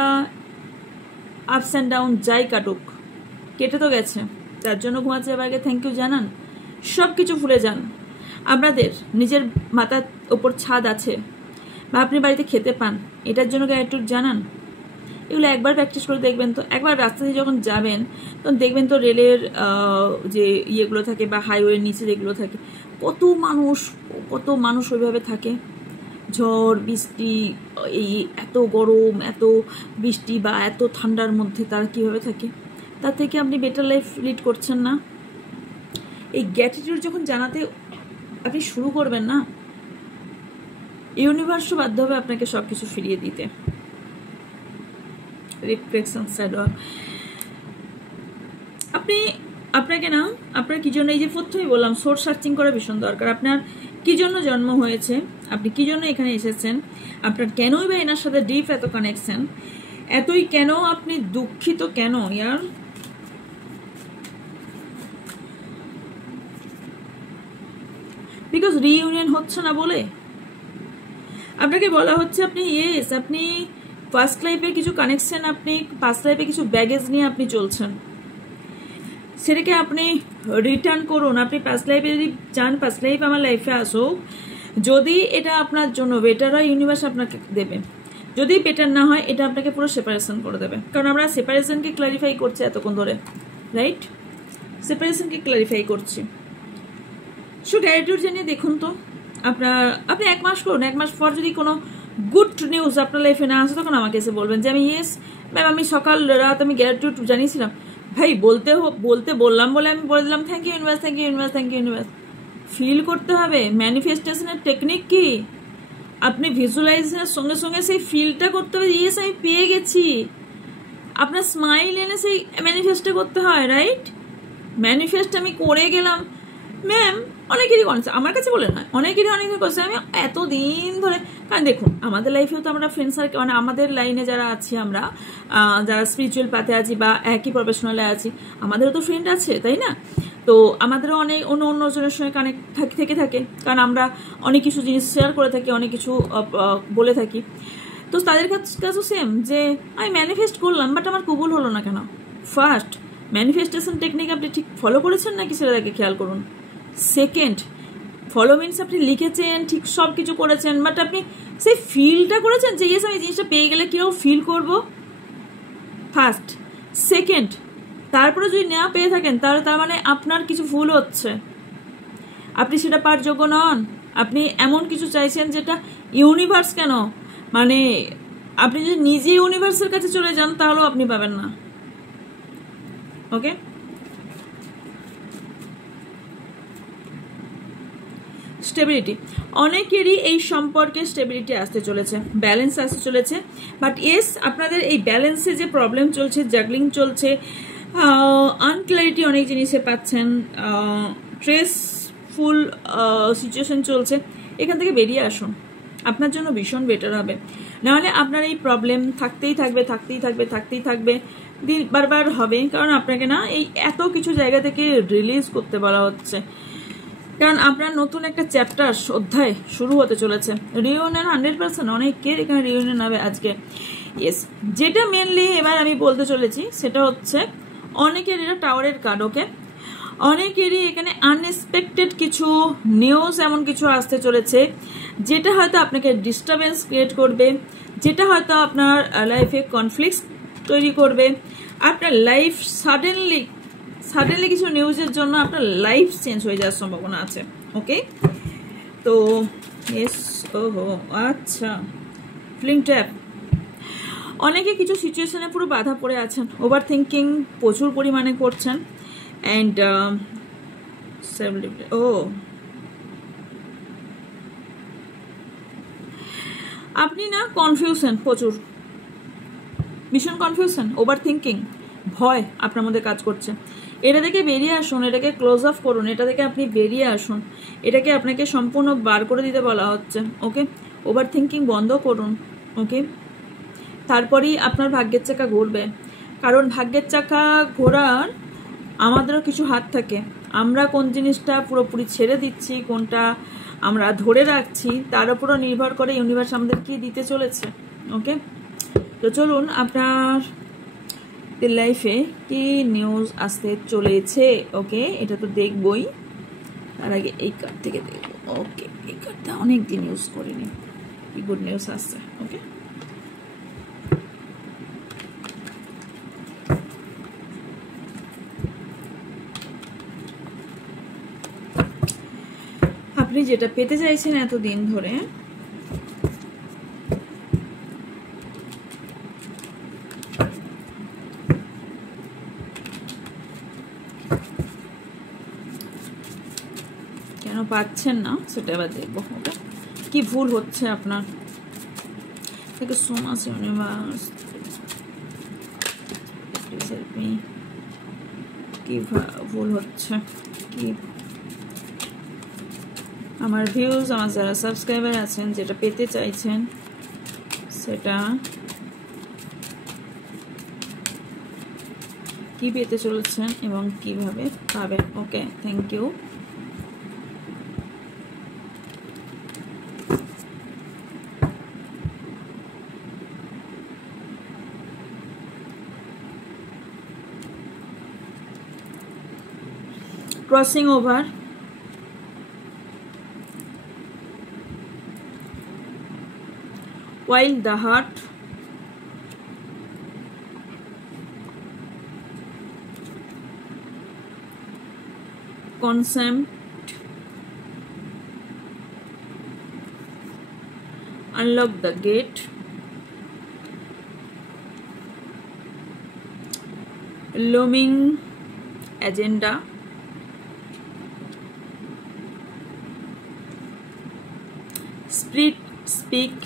আপস অ্যান্ড ডাউন যাই কাটুক, কেটে তো গেছে, তার জন্য ঘুমাতে যাবার আগে থ্যাংক ইউ জানান। সব কিছু ভুলে যান। আপনাদের নিজের মাথার ওপর ছাদ আছে বা আপনি বাড়িতে খেতে পান, এটার জন্য গ্র্যাটিটিউড জানান। এগুলো একবার প্র্যাকটিস করে দেখবেন তো। একবার রাস্তা দিয়ে যখন যাবেন তখন দেখবেন তো রেলের যে ইয়েগুলো থাকে বা হাইওয়ের নিচে যেগুলো থাকে, কত মানুষ ওইভাবে থাকে। ঝড় বৃষ্টি, এই এত গরম, এত বৃষ্টি বা এত ঠান্ডার মধ্যে তারা কিভাবে থাকে? তার থেকে আপনি বেটার লাইফ লিড করছেন না? এই গ্র্যাটিটিউড যখন জানাতে আপনি শুরু করবেন না, ইউনিভার্সও বাধ্য হবে আপনাকে সবকিছু ফিরিয়ে দিতে। রিফ্লেকশন শ্যাডো, আপনি আপনাকে না, আপনার কি জন্য, এই যে প্রথমেই বললাম সোর্স সার্চিং করা ভীষণ দরকার। আপনার কি জন্য জন্ম হয়েছে, আপনি কি জন্য এখানে এসেছেন, আপনার কেনই বা এনার সাথে ডিপ এত কানেকশন, এতই কেন আপনি দুঃখিত, কেন ইয়ার? বিকজ রিইউনিয়ন হচ্ছে না বলে আপনাকে বলা হচ্ছে আপনি আপনি ফার্স্ট লাইফের কিছু কানেকশন, আপনি ফার্স্ট লাইফে কিছু ব্যাগেজ নিয়ে আপনি চলছেন, সেটাকে আপনি রিটার্ন করুন। আপনি ফার্স্ট লাইফে যদি চান ফার্স্ট লাইফ আমার লাইফে আসুক, যদি এটা আপনার জন্য বেটার হয় ইউনিভার্স আপনাকে দেবে, যদি বেটার না হয় এটা আপনাকে পুরো সেপারেশন করে দেবে। কারণ আমরা সেপারেশনকে ক্লারিফাই করছি এতক্ষণ ধরে, রাইট? সেপারেশনকে ক্লারিফাই করছি। সো গ্র্যাটিটিউড জানিয়ে দেখুন তো, আপনি 1 মাস করুন, 1 মাস পর যদি কোনো গুড নিউজ আপনার লাইফে না আসে তখন আমাকে এসে বলবেন যে আমি ম্যাম আমি সকাল রাত আমি গ্র্যাটিটিউড জানিয়েছিলাম। ভাই বলতে বললাম বলে আমি বলে দিলাম thank you universe, thank you universe, thank you universe. Feel করতে হবে। ম্যানিফেস্টেশনের টেকনিক কি? আপনি ভিজুয়ালাইজেশনের সঙ্গে সঙ্গে সেই ফিলটা করতে হবে, আমি পেয়ে গেছি। আপনার স্মাইল এনে সেই ম্যানিফেস্টটা করতে হয়, রাইট? ম্যানিফেস্ট আমি করে গেলাম ম্যাম, অনেকেরই করছে, আমার কাছে বলে নয়, অনেকেরই অনেকে করছে। আমি এতদিন ধরে, কারণ দেখুন আমাদের লাইফেও তো আমরা ফ্রেন্ড সার্কেল, মানে আমাদের লাইনে যারা আছি আমরা, যারা স্পিরিচুয়াল পাতে আছি বা একই প্রফেশনালে আছি, আমাদেরও তো ফ্রেন্ড আছে, তাই না? তো আমাদেরও অনেক অন্য জনের সঙ্গে কানেক্ট থেকে থাকে, কারণ আমরা অনেক কিছু জিনিস শেয়ার করে থাকি, অনেক কিছু বলে থাকি। তো তাদের কাছেও সেম, যে আমি ম্যানিফেস্ট করলাম বাট আমার কবুল হলো না কেন? ফার্স্ট, ম্যানিফেস্টেশন টেকনিক আপনি ঠিক ফলো করেছেন নাকি সেটা দেখে খেয়াল করুন। সেকেন্ড, ফলো মিনস আপনি লিখেছেন, ঠিক সব কিছু করেছেন, বাট আপনি সেই ফিলটা করেছেন যে আমি জিনিসটা পেয়ে গেলে কিরকম ফিল করবো। ফার্স্ট। সেকেন্ড, তারপরে যদি না পেয়ে থাকেন তাহলে তার মানে আপনার কিছু ভুল হচ্ছে, আপনি সেটা পাওয়ার যোগ্য নন। আপনি এমন কিছু চাইছেন যেটা ইউনিভার্স কেন, মানে আপনি যদি নিজে ইউনিভার্সের কাছে চলে যান তাহলেও আপনি পাবেন না। ওকে, স্টেবিলিটি, অনেকেরই এই সম্পর্কে স্টেবিলিটি আসতে চলেছে, ব্যালেন্স আসতে চলেছে। বাট আপনাদের এই ব্যালেন্সে যে প্রবলেম চলছে, জাগলিং চলছে, আনক্লারিটি অনেক জিনিসে পাচ্ছেন, স্ট্রেসফুল সিচুয়েশন চলছে, এখান থেকে বেরিয়ে আসুন, আপনার জন্য ভীষণ বেটার হবে। নাহলে আপনার এই প্রবলেম থাকতেই থাকবে, বারবার হবে। কারণ আপনাকে না এই এত কিছু জায়গা থেকে রিলিজ করতে বলা হচ্ছে, কারণ আপনার নতুন একটা চ্যাপ্টার অধ্যায় শুরু হতে চলেছে। রিউনিয়ন 100% অনেকের এখানে রিউনিয়ন হবে আজকে। যেটা মেনলি এবার আমি বলতে চলেছি সেটা হচ্ছে অনেকের এটা টাওয়ারের কার্ড। ওকে, অনেকেরই এখানে আনএক্সপেক্টেড কিছু নিউজ এমন কিছু আসতে চলেছে যেটা হয়তো আপনাকে ডিস্টারবেন্স ক্রিয়েট করবে, যেটা হয়তো আপনার লাইফে কনফ্লিক্ট তৈরি করবে। আপনার লাইফ সাডেনলি কিছু নিউজের জন্য আপনার লাইফ চেঞ্জ হয়ে যাওয়ার সম্ভাবনা আছে। ওকে, তো ওহো আচ্ছা, ফিলিং ট্র্যাপ, অনেকে কিছু সিচুয়েশনে পুরো বাধা পড়ে আছেন, ওভার থিঙ্কিং প্রচুর পরিমাণে করছেন, অ্যান্ড আপনি না কনফিউশন, প্রচুর ভীষণ কনফিউশন, ওভার থিঙ্কিং, ভয় আপনার মধ্যে কাজ করছে। এটা থেকে বেরিয়ে আসুন, এটাকে ক্লোজ অফ করুন, এটা থেকে আপনি বেরিয়ে আসুন, এটাকে আপনাকে সম্পূর্ণ বার করে দিতে বলা হচ্ছে। ওকে, ওভার থিঙ্কিং বন্ধ করুন। ওকে, তারপরেই আপনার ভাগ্যের চাকা ঘুরবে। কারণ ভাগ্যের চাকা ঘোরার আমাদেরও কিছু হাত থাকে, আমরা কোন জিনিসটা পুরোপুরি ছেড়ে দিচ্ছি, কোনটা আমরা ধরে রাখছি, তার উপরও নির্ভর করে ইউনিভার্স আমাদের কি দিতে চলেছে। ওকে, তো চলুন আপনার লাইফে কি নিউজ আসতে চলেছে। ওকে, এটা তো দেখবই, তার আগে এই কার্ড থেকে দেখবো। ওকে, এই কার্ডটা অনেকদিন ইউজ করিনি, কি গুড নিউজ আসছে। ওকে, আপনি যেটা পেতে চাইছেন এতদিন ধরে, কেন পাচ্ছেন না সেটা এবার দেখবো। ওকে, কি ভুল হচ্ছে আপনার থেকে। So much universe, please help me, কি ভুল হচ্ছে, কি আমার ভিউজ, আমার যারা সাবস্ক্রাইবার আছেন যেটা পেতে চাইছেন সেটা কি পেতে চলেছেন এবং কিভাবে পাবেন। Okay, thank you. Crossing over, while the heart concept unlock the gate, looming agenda, spirit speak,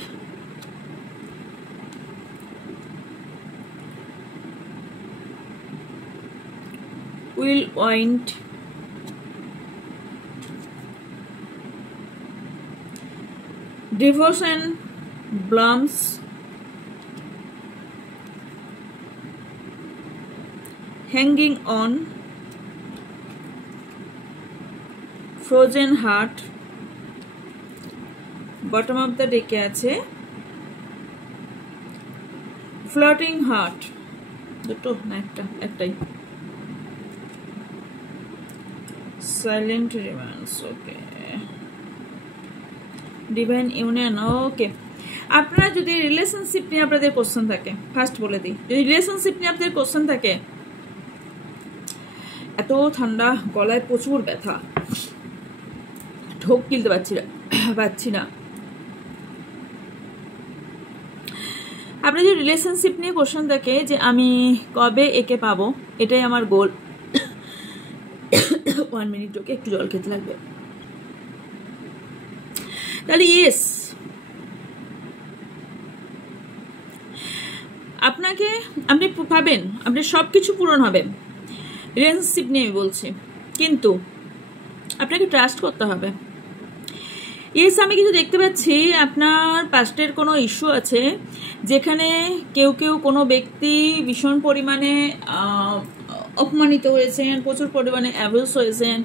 will wind, devotion blooms, hanging on, frozen heart, bottom of the deck আছে floating heart, দুটো না একটাই, silent remains, ওকে, divine union. ওকে, আপনারা যদি relationship নিয়ে আপনাদের question থাকে, first বলে দিই, যদি রিলেশনশিপ নিয়ে আপনাদের কোশ্চেন থাকে, এত ঠান্ডা, গলায় প্রচুর ব্যথা, ঢোক গিলতে পারছি না। আপনার যদি রিলেশনশিপ নিয়ে কোশ্চেন থাকে যে আমি কবে একে পাবো, এটাই আমার গোল। 1 মিনিট, ওকে, একটু জল খেতে লাগবে। তাহলে ইয়েস, আপনাকে আপনি পাবেন, আপনি সব কিছু পূরণ হবে, রিলেশনশিপ নিয়ে আমি বলছি, কিন্তু আপনাকে ট্রাস্ট করতে হবে। ইয়েস, আমি কিছু দেখতে পাচ্ছি আপনার পাস্টের কোনো ইস্যু আছে, যেখানে কেউ কোনো ব্যক্তি ভীষণ পরিমাণে অপমানিত হয়েছেন, প্রচুর পরিমাণে অ্যাবিউজ হয়েছেন,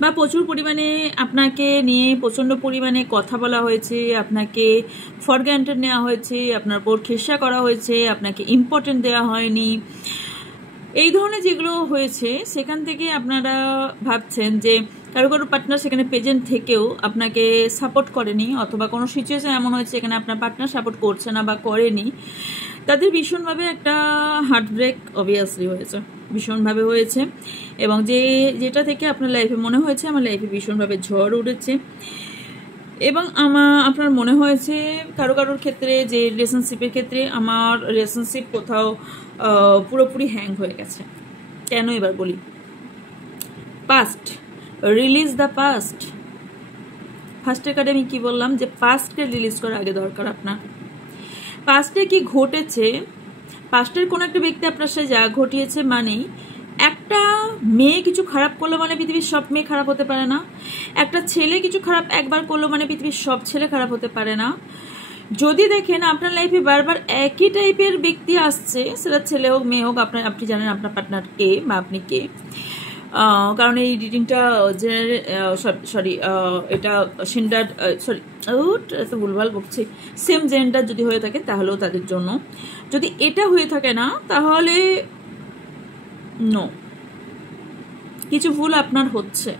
বা প্রচুর পরিমাণে আপনাকে নিয়ে প্রচণ্ড পরিমাণে কথা বলা হয়েছে, আপনাকে ফর গ্রান্টেড নেওয়া হয়েছে, আপনার উপর খেসা করা হয়েছে, আপনাকে ইম্পর্টেন্ট দেওয়া হয়নি। এই ধরনের যেগুলো হয়েছে সেখান থেকে আপনারা ভাবছেন যে কারো পার্টনার সেখানে প্রেজেন্ট থেকেও আপনাকে সাপোর্ট করেনি, অথবা কোনো সিচুয়েশন এমন হয়েছে এখানে আপনার পার্টনার সাপোর্ট করছে না বা করেনি, তাদের ভীষণভাবে একটা হার্ট ব্রেক অবভিয়াসলি হয়েছে, ভীষণভাবে হয়েছে। এবং যেটা থেকে আপনার লাইফে মনে হয়েছে আমার লাইফে ভীষণভাবে ঝড় উঠেছে, এবং আপনার মনে হয়েছে কারোর ক্ষেত্রে যে রিলেশনশিপের ক্ষেত্রে আমার রিলেশনশিপ কোথাও পুরোপুরি হ্যাং হয়ে গেছে। কেন এবার বলি, পাস্ট, রিলিজ দ্য পাস্ট। ফার্স্টের কার্ডে আমি কি বললাম, যে পাস্টকে রিলিজ করা আগে দরকার আপনার। পাস্টে কি ঘটেছে, পাস্টের কোনো একটা ব্যক্তি আপনার সাথে যা ঘটিয়েছে মানেই, একটা মেয়ে কিছু খারাপ করলো মানে পৃথিবীর সব মেয়ে খারাপ হতে পারে না, একটা ছেলে কিছু খারাপ একবার করলো মানে পৃথিবীর সব ছেলে খারাপ হতে পারে না। যদি দেখেন আপনার লাইফে বারবার একই টাইপের ব্যক্তি আসছে, সেটা ছেলে হোক মেয়ে হোক, আপনি জানেন আপনার পার্টনার কে বা আপনি কে, কারণ এই রিডিংটা এটা জেন্ডার, এত ভুলভাল বকছি, সেম জেন্ডার যদি হয়ে থাকে তাহলেও তাদের জন্য। যদি এটা হয়ে থাকে না তাহলে নো, কিছু ভুল আপনার হচ্ছে,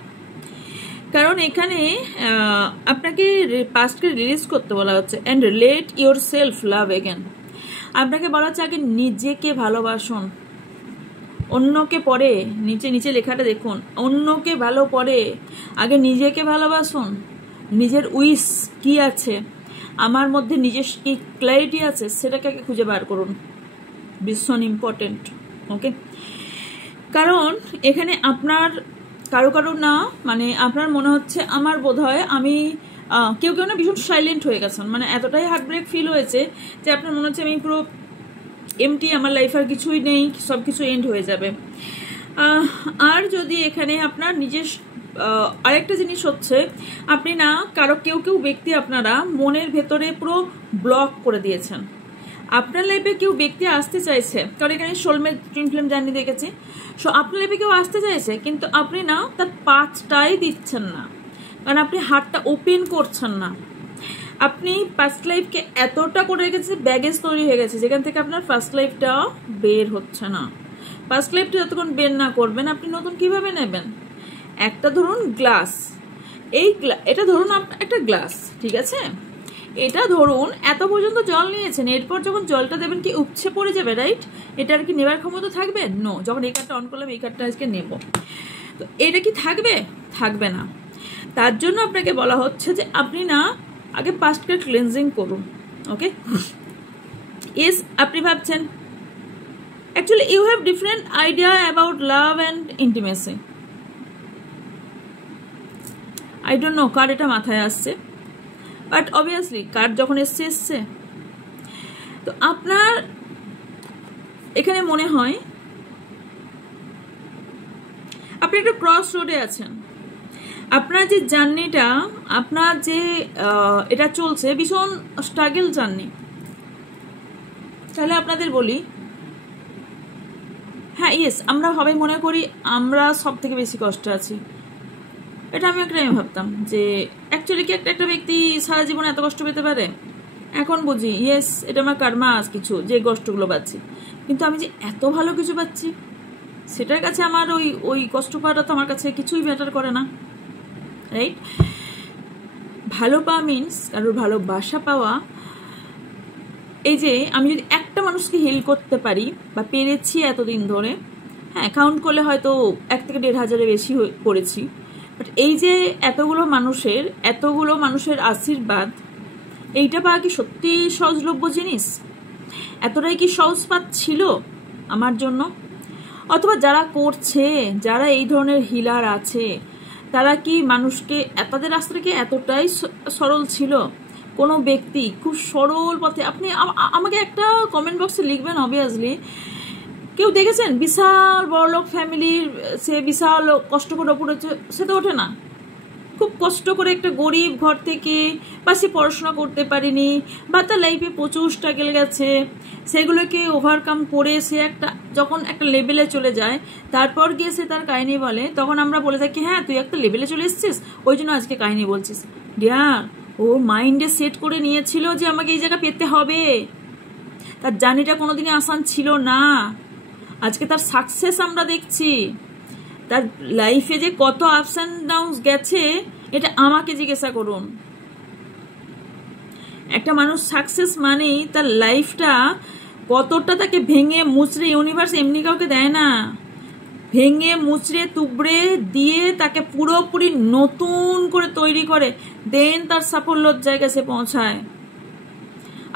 কারণ এখানে আপনাকে পাস্টকে রিলিজ করতে বলা হচ্ছে। And let your self love again, আপনাকে বলা হচ্ছে আগে নিজেকে ভালোবাসুন, অন্যকে পরে, নিচে লেখাটা দেখুন, অন্যকে ভালো পরে, আগে নিজেকে ভালোবাসুন। নিজের উইশ কি আছে, আমার মধ্যে নিজের কি ক্ল্যারিটি আছে, সেটাকে আগে খুঁজে বার করুন, ভীষণ ইম্পর্টেন্ট। ওকে, কারণ এখানে আপনার কারো না, মানে আপনার মনে হচ্ছে আমার বোধ হয় আমি কেউ না ভীষণ সাইলেন্ট হয়ে গেছেন, মানে এতটাই হার্ট ব্রেক ফিল হয়েছে যে আপনার মনে হচ্ছে আমি পুরো এমটি, আমার লাইফ আর কিছুই নেই, সব কিছু এন্ড হয়ে যাবে। আর যদি এখানে আপনার নিজের আরেকটা জিনিস হচ্ছে, আপনি না কারো কেউ কেউ ব্যক্তি আপনারা মনের ভেতরে পুরো ব্লক করে দিয়েছেন। আপনার লাইফে কেউ ব্যক্তি আসতে চাইছে, কারণ এখানে সোলমেট টুইন ফ্লেম জার্নি দেখেছি। সো আপনার লাইফে কেউ আসতে চাইছে, কিন্তু আপনি না তার পাথটাই দিচ্ছেন না, কারণ আপনি হাতটা ওপেন করছেন না। আপনি ফার্স্ট লাইফকে এতটা করে রেখেছে, ব্যাগেজ তৈরি হয়ে গেছে, যেখান থেকে আপনার ফার্স্ট লাইফটা বের হচ্ছে না। ফার্স্ট লাইফটা যতক্ষণ বের না করবেন, আপনি নতুন কিভাবে নেবেন? একটা ধরুন গ্লাস, এটা ধরুন একটা গ্লাস, ঠিক আছে? এটা ধরুন এত পর্যন্ত জল নিয়েছেন, এরপর যখন জলটা দেবেন কি উপচে পড়ে যাবে, রাইট? এটা আর কি নেবার ক্ষমতা থাকবে? নো। যখন এই কার্ডটা অন করলাম, এই কার্ডটা আজকে নেব, তো এটা কি থাকবে? থাকবে না। তার জন্য আপনাকে বলা হচ্ছে যে আপনি না আগে পাস্টকে ক্লিনজিং করুন। ওকে, ইস আপনি ভাবছেন actually you have different idea about love and intimacy. I don't know কার এটা মাথায় আসছে, বাট অবভিয়াসলি কার যখন এসছে। তো আপনার এখানে মনে হয় আপনি একটা ক্রস রোডে আছেন। আপনার যে জার্নিটা, আপনার যে এটা চলছে ভীষণ স্ট্রাগল জার্নি। তাহলে আপনাদের বলি, হ্যাঁ ইয়েস, আমরা সবাই মনে করি আমরা সব থেকে বেশি কষ্ট আছি। এটা আমি একটা ভাবতাম যে অ্যাকচুয়ালি কি একটা ব্যক্তি সারা জীবনে এত কষ্ট পেতে পারে? এখন বুঝি ইয়েস, এটা আমার কার্মা কিছু, যে কষ্টগুলো পাচ্ছি। কিন্তু আমি যে এত ভালো কিছু পাচ্ছি, সেটার কাছে আমার ওই কষ্ট পাওয়াটা তো আমার কাছে কিছুই ম্যাটার করে না, রাইট? ভালো পাওয়া মিনস কারোর ভালোবাসা পাওয়া। এই যে আমি যদি একটা মানুষকে হিল করতে পারি বা পেরেছি এতদিন ধরে, হ্যাঁ কাউন্ট করলে হয়তো 1 থেকে 1,500-এর বেশি করেছি, বাট এই যে এতগুলো মানুষের আশীর্বাদ, এইটা পাওয়া কি সত্যি সহজলভ্য জিনিস? এতটাই কি সহজপাত ছিল আমার জন্য? অথবা যারা করছে, যারা এই ধরনের হিলার আছে, তারা কি মানুষকে, তাদের রাস্তাটা কি এতটাই সরল ছিল? কোনো ব্যক্তি খুব সরল পথে, আপনি আমাকে একটা কমেন্ট বক্সে লিখবেন, অবভিয়াসলি কেউ দেখেছেন বিশাল বড়লোক ফ্যামিলির, সে বিশাল কষ্ট করে পড়েছে, সে তো ওঠে না। খুব কষ্ট করে একটা গরিব ঘর থেকে, বা সে পড়াশোনা করতে পারেনি, বা তার লাইফে প্রচুর স্ট্রাগল গেছে, সেগুলোকে ওভারকাম করে সে যখন একটা লেভেলে চলে যায়, তারপর গিয়ে সে তার কাহিনী বলে, তখন আমরা বলে থাকি হ্যাঁ তুই একটা লেভেলে চলে এসেছিস, ওই জন্য আজকে কাহিনী বলছিস। ডিয়ার, ও মাইন্ডে সেট করে নিয়েছিল যে আমাকে এই জায়গা পেতে হবে। তার জার্নিটা কোনোদিনই আসান ছিল না। আজকে তার সাকসেস আমরা দেখছি। তার লাইফে যে কত আপস অ্যান্ড ডাউনস গেছে, এটা আমাকে জিজ্ঞাসা করুন। একটা মানুষ সাকসেস মানেই তার লাইফটা কতটা তাকে ভেঙে মুচড়ে, ইউনিভার্স এমনি কাউকে দেয় না, ভেঙে মুচড়ে তুবড়ে দিয়ে তাকে পুরোপুরি নতুন করে তৈরি করে, দেন তার সাফল্যর জায়গায় সে পৌঁছায়।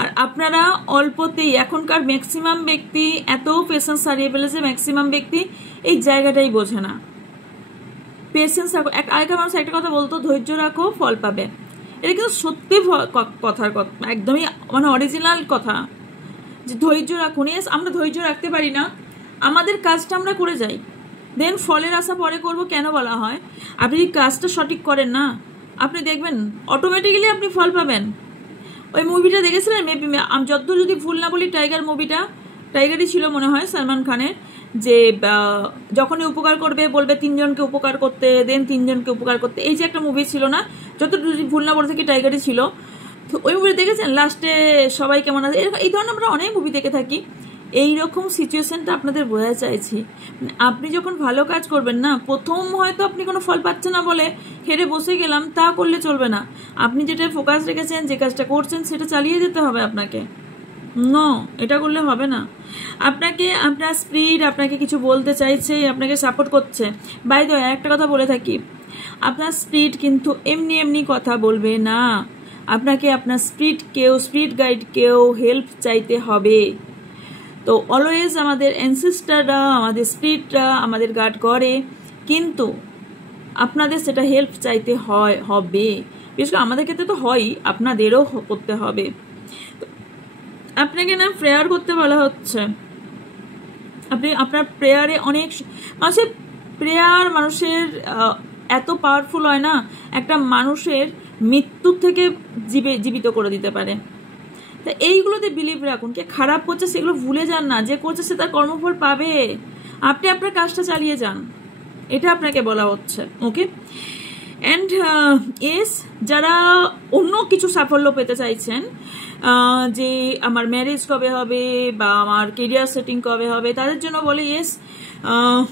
আর আপনারা অল্পতেই, এখনকার ম্যাক্সিমাম ব্যক্তি এত পেশেন্স হারিয়ে ফেলেছে, ম্যাক্সিমাম ব্যক্তি এই জায়গাটাই বোঝে না। পেশেন্স রাখো, আগেকার মানুষ একটা কথা বলতো, ধৈর্য রাখো ফল পাবে। এটা কিন্তু সত্যি কথার কথা, একদমই মানে অরিজিনাল কথা, যে ধৈর্য রাখুন। আমরা ধৈর্য রাখতে পারি না, আমাদের কাজটা আমরা করে যাই, দেন ফলের আশা পরে করব কেন বলা হয়? আপনি যদি কাজটা সঠিক করেন না, আপনি দেখবেন অটোমেটিক্যালি আপনি ফল পাবেন। ওই মুভিটা দেখেছিলেন মেবি, আমি যতদূর যদি ভুল না বলি, টাইগারই ছিল মনে হয় সালমান খানের, যে যখনই উপকার করবে বলবে 3 জনকে উপকার করতে, দেন 3 জনকে উপকার করতে, এই যে একটা মুভি ছিল না, যতদূর যদি ভুল না বলে থাকি টাইগারই ছিল। তো ওই মুভি দেখেছেন, লাস্টে সবাই কেমন আছে, এই ধরনের আমরা অনেক মুভি দেখে থাকি। এইরকম সিচুয়েশনটা আপনাদের বোঝা চাইছি। আপনি যখন ভালো কাজ করবেন না, প্রথম হয়তো আপনি কোনো ফল পাচ্ছেন না বলে হেরে বসে গেলাম, তা করলে চলবে না। আপনি যেটা ফোকাস রেখেছেন, যে কাজটা করছেন, সেটা চালিয়ে যেতে হবে আপনাকে। নো, এটা করলে হবে না। আপনাকে, আপনার স্পিরিট আপনাকে কিছু বলতে চাইছে, আপনাকে সাপোর্ট করছে। বাই দ্য ওয়ে, একটা কথা বলে থাকি, আপনার স্পিরিট কিন্তু এমনি এমনি কথা বলবে না। আপনাকে আপনার স্পিরিট গাইডকেও হেল্প চাইতে হবে। তো অলওয়েজ আমাদের অ্যানসেস্টাররা, আমাদের স্পিরিটরা আমাদের গাইড করে, কিন্তু আপনাদের সেটা হেল্প চাইতে হবে। বিশেষ করে আমাদের ক্ষেত্রে তো হয়ই, আপনাদেরও করতে হবে। আপনাকে না প্রেয়ার করতে বলা হচ্ছে। আপনি আপনার প্রেয়ারে অনেক মানুষের প্রেয়ার মানুষের এত পাওয়ারফুল হয় না, একটা মানুষের মৃত্যুর থেকে জীবিত করে দিতে পারে। তা এইগুলোতে বিলিভ রাখুন। কে খারাপ করছে সেগুলো ভুলে যান না, যে করছে সে তার কর্মফল পাবে, আপনি আপনার কাজটা চালিয়ে যান, এটা আপনাকে বলা হচ্ছে। ওকে, অ্যান্ড এস যারা অন্য কিছু সাফল্য পেতে চাইছেন, যে আমার ম্যারেজ কবে হবে বা আমার কেরিয়ার সেটিং কবে হবে, তাদের জন্য বলে ইয়েস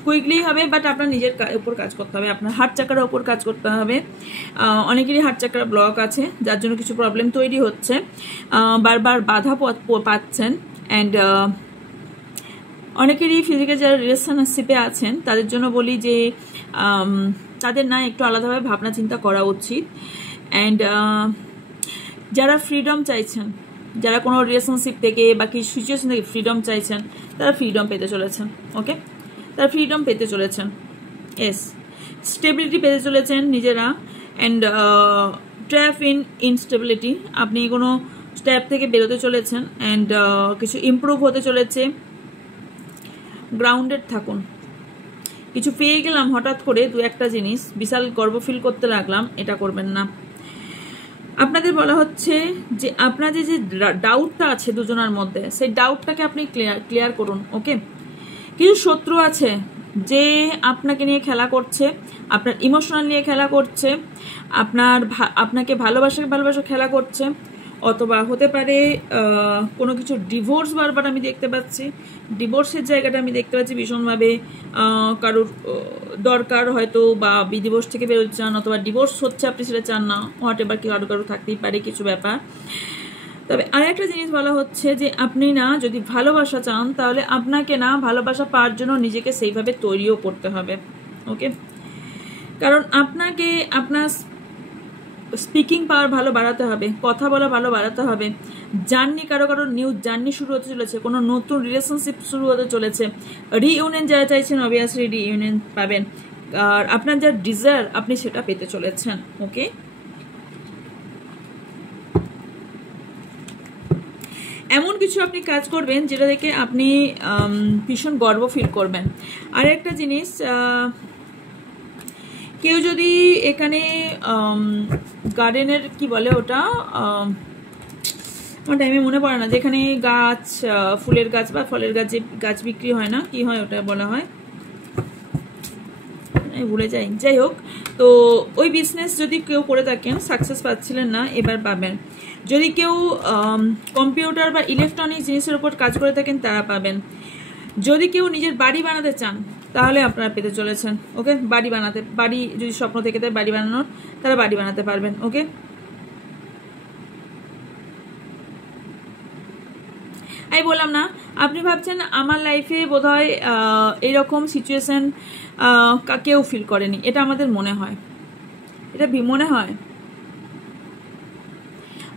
কুইকলি হবে, বাট আপনার নিজের উপর কাজ করতে হবে, আপনার হার্ট চাকার উপর কাজ করতে হবে। অনেকেরই হার্ট চাকার ব্লক আছে, যার জন্য কিছু প্রবলেম তৈরি হচ্ছে, বারবার বাধা পাচ্ছেন। অ্যান্ড অনেকেরই ফিজিক্যাল যারা রিলেশনশিপে আছেন তাদের জন্য বলি যে তাদের না একটু আলাদাভাবে ভাবনা চিন্তা করা উচিত। অ্যান্ড যারা ফ্রিডম চাইছেন, যারা কোনো রিলেশনশিপ থেকে বা কি সিচুয়েশন থেকে ফ্রিডম চাইছেন, তারা ফ্রিডম পেতে চলেছেন। ওকে, তারা ফ্রিডম পেতে চলেছেন, এস স্টেবিলিটি পেতে চলেছেন নিজেরা। অ্যান্ড ট্র্যাপ ইন ইনস্টেবিলিটি, আপনি কোনো স্ট্যাপ থেকে বেরোতে চলেছেন। অ্যান্ড কিছু ইমপ্রুভ হতে চলেছে। গ্রাউন্ডেড থাকুন। কিছু পেয়ে গেলাম হঠাৎ করে দু একটা জিনিস, বিশাল গর্ব ফিল করতে লাগলাম, এটা করবেন না। আপনাদের বলা হচ্ছে যে আপনাদের যে ডাউটটা আছে দুজনের মধ্যে, সেই ডাউটটাকে আপনি ক্লিয়ার করুন। ওকে, কিছু শত্রু আছে যে আপনাকে নিয়ে খেলা করছে, আপনার ইমোশনাল নিয়ে খেলা করছে, আপনাকে ভালোবাসা খেলা করছে, অথবা হতে পারে কোনো কিছু ডিভোর্স বারবার আমি দেখতে পাচ্ছি, ডিভোর্সের জায়গাটা আমি দেখতে পাচ্ছি ভীষণভাবে। কারোর দরকার হয়তো বা ডিভোর্স থেকে বেরোতে চান, অথবা ডিভোর্স হচ্ছে আপনি সেটা চান না, হোয়াট এভার, কি কারো থাকতেই পারে কিছু ব্যাপার। তবে আরেকটা জিনিস বলা হচ্ছে যে আপনি না যদি ভালোবাসা চান, তাহলে আপনাকে না ভালোবাসা পাওয়ার জন্য নিজেকে সেইভাবে তৈরিও করতে হবে। ওকে, কারণ আপনাকে আপনার স্পিকিং পাওয়ার ভালো বাড়াতে হবে, কথা বলা ভালো বাড়াতে হবে। জার্নি কারো নিউ জার্নি শুরু হতে চলেছে, কোনো নতুন রিলেশনশিপ শুরু হতে চলেছে। রিইউনিয়ন যারা চাইছেন অবভিয়াসলি রিইউনিয়ন পাবেন, আর আপনার যা ডিজায়ার আপনি সেটা পেতে চলেছেন। ওকে, এমন কিছু আপনি কাজ করবেন যেটা দেখে আপনি ভীষণ গর্ব ফিল করবেন। আর একটা জিনিস, কেউ যদি এখানে গার্ডেনের কি বলে ওটা, আমার টাইমে মনে পড়ে না, যেখানে গাছ, ফুলের গাছ বা ফলের গাছ, যে গাছ বিক্রি হয় না, কি হয় ওটা বলা হয়, ভুলে যাই, যাই হোক। তো ওই বিজনেস যদি কেউ করে থাকেন, সাকসেস পাচ্ছিলেন না, এবার পাবেন। যদি কেউ কম্পিউটার বা ইলেকট্রনিক জিনিসের উপর কাজ করে থাকেন, তারা পাবেন। যদি কেউ নিজের বাড়ি বানাতে চান, তাহলে আপনারা পেতে চলেছেন। ওকে, বাড়ি যদি স্বপ্ন থেকে থাকে বাড়ি বানানোর, তারা বাড়ি বানাতে পারবেন। ওকে, আমি বললাম না, আপনি ভাবছেন আমার লাইফে বোধহয় এইরকম সিচুয়েশন কেউ ফিল করেনি, এটা আমাদের মনে হয়, এটা মনে হয়।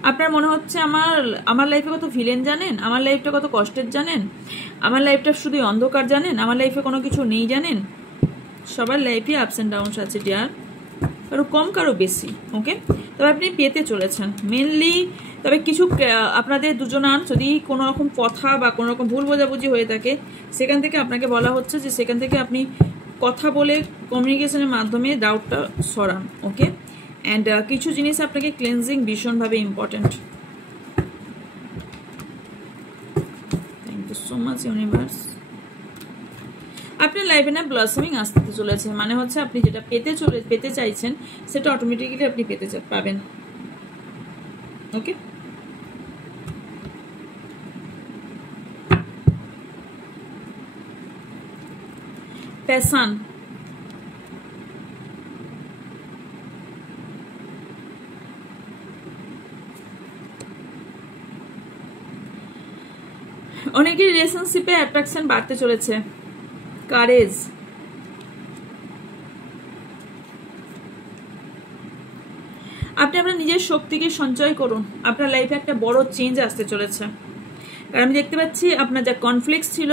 আপনার মনে হচ্ছে আমার লাইফে কত ভিলেন জানেন, আমার লাইফটা কত কষ্টের জানেন, আমার লাইফটা শুধু অন্ধকার জানেন, আমার লাইফে কোনো কিছু নেই জানেন। সবার লাইফে আপস অ্যান্ড ডাউনস আছে ডিয়ার, কারো কম কারো বেশি। ওকে, তবে আপনি পেতে চলেছেন মেনলি। তবে কিছু আপনাদের দুজনার যদি কোনো রকম কথা বা কোনো রকম ভুল বোঝাবুঝি হয়ে থাকে, সেখান থেকে আপনাকে বলা হচ্ছে যে সেখান থেকে আপনি কথা বলে কমিউনিকেশনের মাধ্যমে ডাউটটা সরান। ওকে, অ্যান্ড কিছু জিনিস আপনাকে ক্লিনজিং ভীষণভাবে important. Thank you so much universe. আপনার লাইফে না ব্লসমিং আসতে চলেছে, মানে হচ্ছে আপনি যেটা পেতে চাইছেন সেটা অটোমেটিক্যালি আপনি পাবেন। ওকে, প্যাশন, অনেকের রিলেশনশিপে অ্যাট্রাকশন বাড়তে চলেছে। কারেজ, আপনি আপনার নিজের শক্তিকে সঞ্চয় করুন, আপনার লাইফে একটা বড় চেঞ্জ আসতে চলেছে। কারণ আমি দেখতে পাচ্ছি আপনার যা কনফ্লিক্ট ছিল,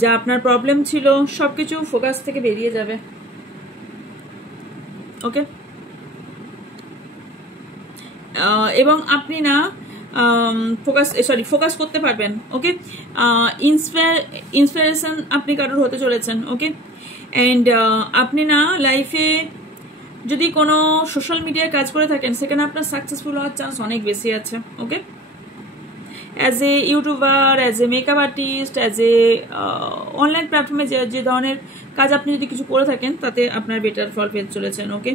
যা আপনার প্রবলেম ছিল, সবকিছু ফোকাস থেকে বেরিয়ে যাবে। ওকে, এবং আপনি না ফোকাস করতে পারবেন। ওকে, ইন্সপিরেশন আপনি কারোর হতে চলেছেন। ওকে, অ্যান্ড আপনি না লাইফে যদি কোনো সোশ্যাল মিডিয়ায় কাজ করে থাকেন, সেখানে আপনার সাকসেসফুল হওয়ার চান্স অনেক বেশি আছে। Okay, as a YouTuber, as a makeup artist, as a online প্ল্যাটফর্মে যে ধরনের কাজ আপনি যদি কিছু করে থাকেন, তাতে আপনার বেটার ফল পেতে চলেছেন। ওকে,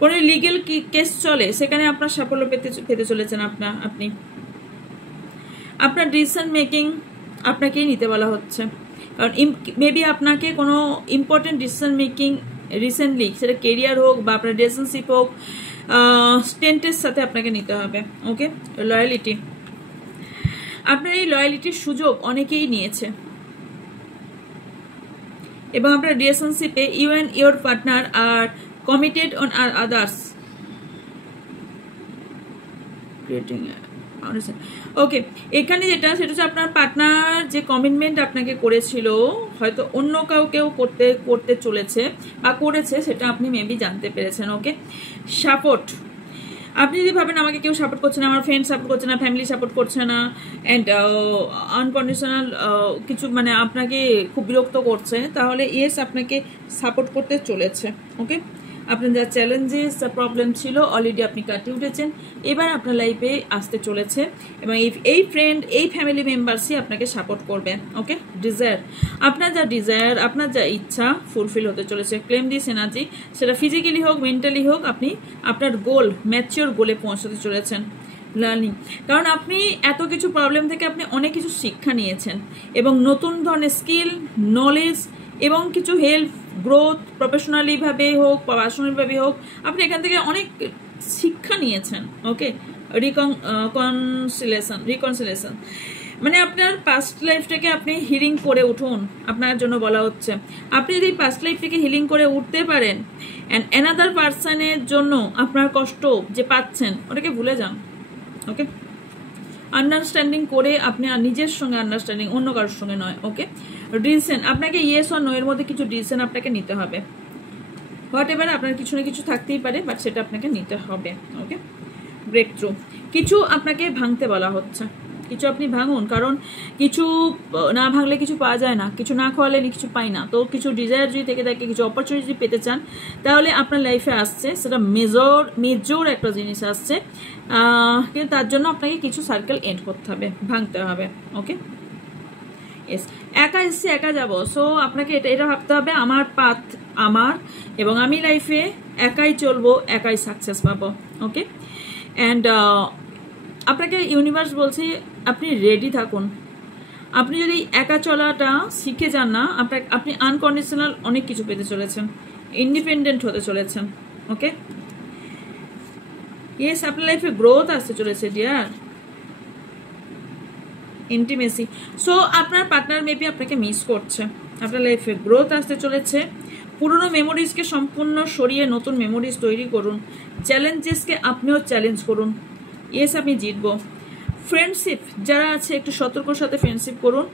কোনো লিগেল কেস চলে, সেখানে আপনার সাফল্য পেতে চলেছেন। আপনি আপনার ডিসিশন মেকিং আপনাকেই নিতে বলা হচ্ছে, কারণ মেবি আপনাকে কোনো ইম্পর্টেন্ট ডিসিশন মেকিং রিসেন্টলি, সেটা কেরিয়ার হোক বা আপনার রিলেশনশিপ হোক, স্ট্রেন্থের সাথে আপনাকে নিতে হবে। ওকে, লয়ালিটি, আপনার এই লয়ালিটির সুযোগ অনেকেই নিয়েছে, এবং আপনার রিলেশনশিপে you and your partner are committed on are others creating. Okay, এখানে যেটা সেটা হচ্ছে আপনার পার্টনার যে কমিটমেন্ট আপনাকে করেছিল, হয়তো অন্য কাউকেও করতে চলেছে বা করেছে, সেটা আপনি মেবি জানতে পেরেছেন। ওকে, সাপোর্ট, আপনি যদি ভাবেন আমাকে কেউ সাপোর্ট করছে না, আমার ফ্রেন্ড সাপোর্ট করছে না, ফ্যামিলি সাপোর্ট করছে না, অ্যান্ড আনকন্ডিশনাল কিছু মানে আপনাকে খুব বিরক্ত করছে, তাহলে ইয়েস আপনাকে সাপোর্ট করতে চলেছে। ওকে, আপনার যা চ্যালেঞ্জেস, যা প্রবলেম ছিল অলরেডি আপনি কাটিয়ে উঠেছেন, এবার আপনার লাইফে আসতে চলেছে, এবং এই ফ্রেন্ড, এই ফ্যামিলি মেম্বার্সই আপনাকে সাপোর্ট করবে। ওকে, ডিজায়ার, আপনার যা ডিজায়ার, আপনার যা ইচ্ছা ফুলফিল হতে চলেছে। ক্লেম দিস এনার্জি, সেটা ফিজিক্যালি হোক, মেন্টালি হোক, আপনি আপনার গোল, ম্যাচিওর গোলে পৌঁছাতে চলেছেন। লার্নিং, কারণ আপনি এত কিছু প্রবলেম থেকে আপনি অনেক কিছু শিক্ষা নিয়েছেন, এবং নতুন ধরনের স্কিল, নলেজ এবং কিছু হেল্প, গ্রোথ, প্রফেশনালি ভাবে হোক বা পার্সোনালি ভাবে হোক, আপনি এখান থেকে অনেক শিক্ষা নিয়েছেন। ওকে, রিকনসিলেশন মানে আপনার পাস্ট লাইফটাকে আপনি হিলিং করে উঠুন, আপনার জন্য বলা হচ্ছে। আপনি যদি পাস্ট লাইফটাকে হিলিং করে উঠতে পারেন, অ্যান্ড অ্যানাদার পার্সনের জন্য আপনার কষ্ট যে পাচ্ছেন, ওটাকে ভুলে যান। ওকে, আন্ডারস্ট্যান্ডিং করে আপনি নিজের সঙ্গে আন্ডারস্ট্যান্ডিং, অন্য কারোর সঙ্গে নয়। ওকে, ডিসিশন, আপনাকে ইয়েস অর নো এর মধ্যে কিছু ডিসিশন আপনাকে নিতে হবে। হোয়াট এভার, আপনার কিছু না কিছু থাকতেই পারে, বাট সেটা আপনাকে নিতে হবে। ওকে, ব্রেক থ্রু, কিছু আপনাকে ভাঙতে বলা হচ্ছে, কিছু আপনি ভাঙুন, কারণ কিছু না ভাঙলে কিছু পাওয়া যায় না, কিছু না খাওয়ালে কিছু পাই না। তো কিছু ডিজায়ার যদি থেকে থাকে, কিছু অপরচুনিটি পেতে চান, তাহলে আপনার লাইফে আসছে, সেটা মেজর একটা জিনিস আসছে, কিন্তু তার জন্য আপনাকে কিছু সার্কেল এন্ড করতে হবে, ভাঙতে হবে। ওকে, ইয়েস, একা এসছি একা যাব, সো আপনাকে এটা ভাবতে হবে, আমার পাথ আমার, এবং আমি লাইফে একাই চলবো, একাই সাকসেস পাবো। ওকে, অ্যান্ড আপনাকে ইউনিভার্স বলছে আপনি রেডি থাকুন। আপনি যদি একা চলাটা শিখে যান না, আপনি আনকন্ডিশনাল অনেক কিছু পেতে চলেছেন, ইন্ডিপেন্ডেন্ট হতে চলেছেন। ওকে, ইয়েস, আপনার লাইফে গ্রোথ আসতে চলেছে ডিয়ার, ইন্টিমেসি। সো আপনার পার্টনার মেবি আপনাকে মিস করছে, আপনার লাইফে গ্রোথ আসতে চলেছে। পুরনো মেমোরিজকে সম্পূর্ণ সরিয়ে নতুন মেমোরিজ তৈরি করুন, চ্যালেঞ্জেসকে আপনিও চ্যালেঞ্জ করুন। ইয়েস, আপনি জিতবো। ফ্রেন্ডশিপ যারা আছে, একটু সতর্কর সাথে ফ্রেন্ডশিপ করুন,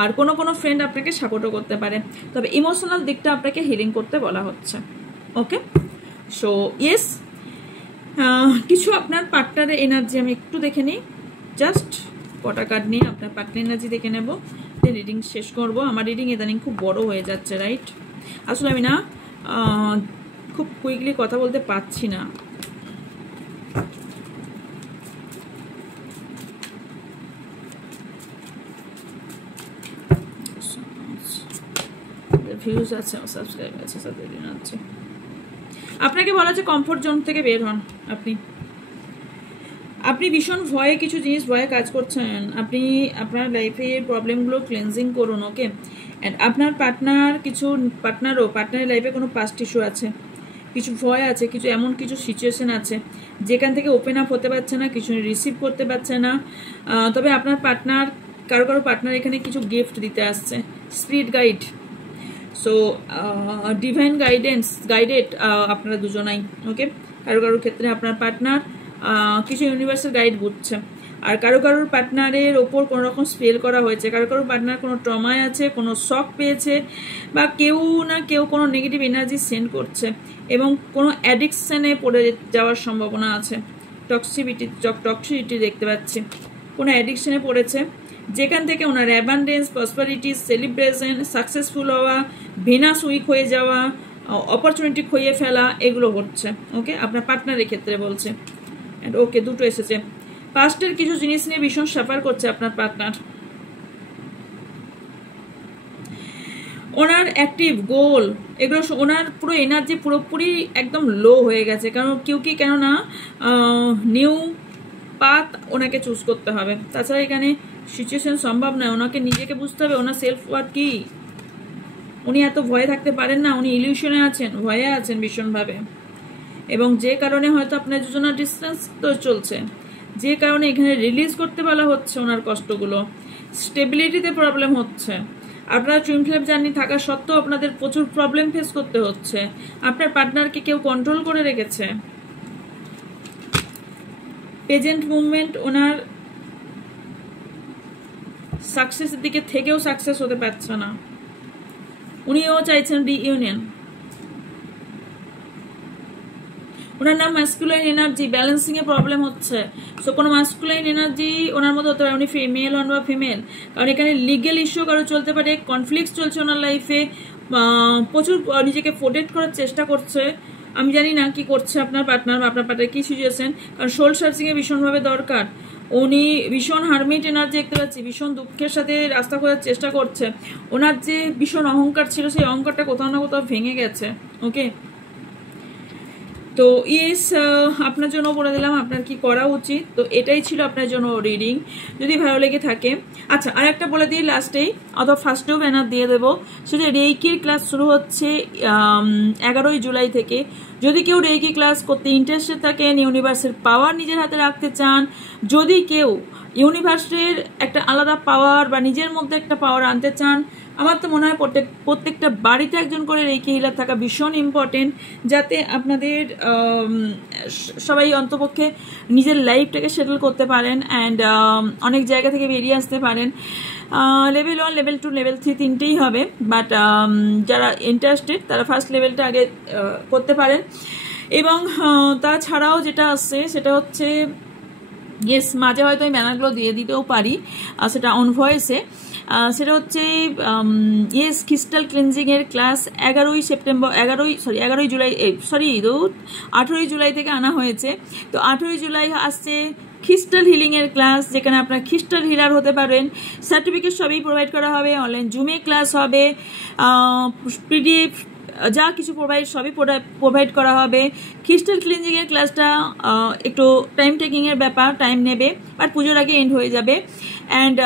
আর কোনো ফ্রেন্ড আপনাকে সাপোর্টও করতে পারে, তবে ইমোশনাল দিকটা আপনাকে হিলিং করতে বলা হচ্ছে। ওকে, সো ইয়েস, কিছু আপনার পার্টনারের এনার্জি আমি একটু দেখে নিই, জাস্ট কটা কার্ড নিয়ে আপনার পার্টনার এনার্জি দেখে নেব, দেন রিডিং শেষ করব। আমার রিডিং ইদানিং খুব বড় হয়ে যাচ্ছে, রাইট? আসলে আমি না খুব কুইকলি কথা বলতে পারছি না। ভিউজ আছে, সাবস্ক্রাইব আছে, আছে। আপনাকে বলা আছে কমফোর্ট জোন থেকে বের হন। আপনি ভীষণ ভয়ে কিছু জিনিস ভয়ে কাজ করছেন, আপনি আপনার লাইফে প্রবলেমগুলো ক্লেন্সিং করুন। ওকে, অ্যান্ড আপনার পার্টনারের লাইফে কোনো পাস্ট ইস্যু আছে, কিছু ভয় আছে, কিছু এমন কিছু সিচুয়েশন আছে যেখান থেকে ওপেন আপ হতে পারছে না, কিছু রিসিভ করতে পারছে না। তবে আপনার পার্টনার, কারো পার্টনার এখানে কিছু গিফট দিতে আসছে, spirit guide, so divine guided আপনারা দুজনাই। ওকে, কারোর ক্ষেত্রে আপনার পার্টনার কিছু ইউনিভার্সাল গাইড বুঝছে, আর কারোর পার্টনারের ওপর কোনো রকম স্পেল করা হয়েছে, কারোর পার্টনার কোনো ট্রমায় আছে, কোনো শক পেয়েছে, বা কেউ না কেউ কোনো নেগেটিভ এনার্জি সেন্ড করছে, এবং কোনো অ্যাডিকশানে পড়ে যাওয়ার সম্ভাবনা আছে। টক্সিসিটি দেখতে পাচ্ছি, কোনো অ্যাডিকশনে পড়েছে, যেখান থেকে ওনার অ্যাবান্ডেন্স, প্রসপারিটি, সেলিব্রেশন, সাকসেসফুল হওয়া, ভিনাস উইক হয়ে যাওয়া, অপরচুনিটি খুঁয়ে ফেলা, এগুলো হচ্ছে। ওকে, আপনার পার্টনারের ক্ষেত্রে বলছে। অ্যান্ড ওকে, দুটো এসেছে। পাস্টের কিছু জিনিস নিয়ে ভীষণ সাফার করছে আপনার পার্টনার। ওনার অ্যাক্টিভ গোল এগুলো, ওনার পুরো এনার্জি পুরোপুরি একদম লো হয়ে গেছে, কারণ কেননা নিউ পাথ ওনাকে চুজ করতে হবে। তাছাড়া এখানে সিচুয়েশন সম্ভব নয়, ওনাকে নিজেকে বুঝতে হবে ওনার সেলফ ওয়ার্থ কি। উনি এত ভয়ে থাকতে পারেন না, উনি ইলিউশনে আছেন, ভয়ে আছেন ভীষণভাবে, এবং যে কারণে হয়তো আপনার যোজনা ডিস্টেন্স তো চলছে, যে কারণে এখানে রিলিজ করতে বলা হচ্ছে ওনার কষ্টগুলো। স্টেবিলিটিতে প্রবলেম হচ্ছে, আপনার টুইন ফ্লেম জার্নি থাকা সত্ত্বেও আপনাদের প্রচুর প্রবলেম ফেস করতে হচ্ছে, আপনার পার্টনারকে কেউ কন্ট্রোল করে রেখেছে। প্রেজেন্ট মুভমেন্ট ওনার সাকসেসের দিকে থেকেও সাকসেস হতে পারছে না, উনিও চাইছেন রিইউনিয়ন। ওনার নাম ম্যাসকুলাইন এনার্জি, ব্যালেন্সিং এ প্রবলেম হচ্ছে। সো কোনো ম্যাসকুলাইন এনার্জি ওনার মধ্যে হতে পারে, উনি মেল হন বা ফিমেল, কারণ এখানে লিগেল ইস্যু কারো চলতে পারে, কনফ্লিক্ট চলছে ওনার লাইফে, প্রচুর নিজেকে প্রোটেক্ট করার চেষ্টা করছে। আমি জানি না কি করছে আপনার পার্টনার বা আপনার পার্টনার কি সিচুয়েশন, কারণ সোল সার্চিং এ ভীষণভাবে দরকার। উনি ভীষণ হারমিট এনার্জি দেখতে পাচ্ছি, ভীষণ দুঃখের সাথে রাস্তা খোঁজার চেষ্টা করছে। ওনার যে ভীষণ অহংকার ছিল, সেই অহংকারটা কোথাও না কোথাও ভেঙে গেছে। ওকে, তো ইয়েস, আপনার জন্য বলে দিলাম আপনার কি করা উচিত। তো এটাই ছিল আপনার জন্য রিডিং, যদি ভালো লেগে থাকে। আচ্ছা, আর একটা বলে দিই লাস্টেই, অথবা ফার্স্টেও ব্যানার দিয়ে দেবো, সেটা রেইকির ক্লাস শুরু হচ্ছে 11ই জুলাই থেকে। যদি কেউ রেইকি ক্লাস করতে ইন্টারেস্টেড থাকেন, ইউনিভার্সের পাওয়ার নিজের হাতে রাখতে চান, যদি কেউ ইউনিভার্সের একটা আলাদা পাওয়ার বা নিজের মধ্যে একটা পাওয়ার আনতে চান, আমার তো মনে হয় প্রত্যেকটা বাড়িতে একজন করে রেইকি হিলার থাকা ভীষণ ইম্পর্টেন্ট, যাতে আপনাদের সবাই অন্তপক্ষে নিজের লাইফটাকে সেটেল করতে পারেন অ্যান্ড অনেক জায়গা থেকে বেরিয়ে আসতে পারেন। লেভেল 1, লেভেল 2, লেভেল 3 তিনটেই হবে, বাট যারা ইন্টারেস্টেড তারা ফার্স্ট লেভেলটা আগে করতে পারেন। এবং তাছাড়াও যেটা আসছে সেটা হচ্ছে, ইয়েস, মাঝে হয়তো আমি ব্যানারগুলো দিয়ে দিতেও পারি, সেটা অন ভয়েসে। সেটা হচ্ছে ইয়েস, ক্রিস্টাল ক্লিনজিং এর ক্লাস 18ই জুলাই 18ই জুলাই থেকে আনা হয়েছে। তো 18ই জুলাই আসছে ক্রিস্টাল হিলিং এর ক্লাস, যেখানে আপনার ক্রিস্টাল হিলার হতে পারেন। সার্টিফিকেট সবই প্রোভাইড করা হবে, অনলাইন জুমে ক্লাস হবে, পিডিএফ যা কিছু সবই প্রোভাইড করা হবে। ক্রিস্টাল ক্লিনজিং এর ক্লাসটা একটু টাইম টেকিং এর ব্যাপার, টাইম নেবে, বাট পুজোর আগে এন্ড হয়ে যাবে। অ্যান্ড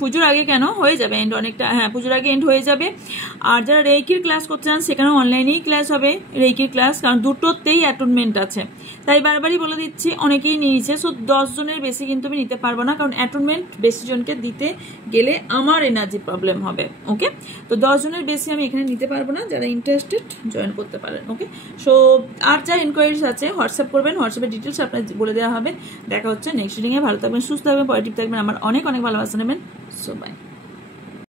পুজোর আগে কেন হয়ে যাবে এন্ড, অনেকটা, হ্যাঁ, পুজোর আগে এন্ড হয়ে যাবে। আর যারা রেইকির ক্লাস করতে চান, সেখানেও অনলাইনেই ক্লাস হবে রেইকির ক্লাস, কারণ দুটোতেই অ্যাটেনমেন্ট আছে। তাই বারবারই বলে দিচ্ছি, অনেকেই নিয়েছে। সো 10 জনের বেশি কিন্তু আমি নিতে পারবো না, কারণ অ্যাটেনমেন্ট বেশি জনকে দিতে গেলে আমার এনার্জি প্রবলেম হবে। ওকে, তো 10 জনের বেশি আমি এখানে নিতে পারবো না। যারা ইন্টারেস্টেড জয়েন করতে পারেন। ওকে, সো আর যা ইনকোয়ারিজ আছে হোয়াটসঅ্যাপ করবেন, হোয়াটসঅ্যাপের ডিটেলস আপনার বলে দেওয়া হবে। দেখা হচ্ছে নেক্সট রিডিংয়ে। ভালো থাকবেন, সুস্থ থাকবেন, পজিটিভ থাকবেন, আমার অনেক অনেক ভালোবাসা নেবেন। So by.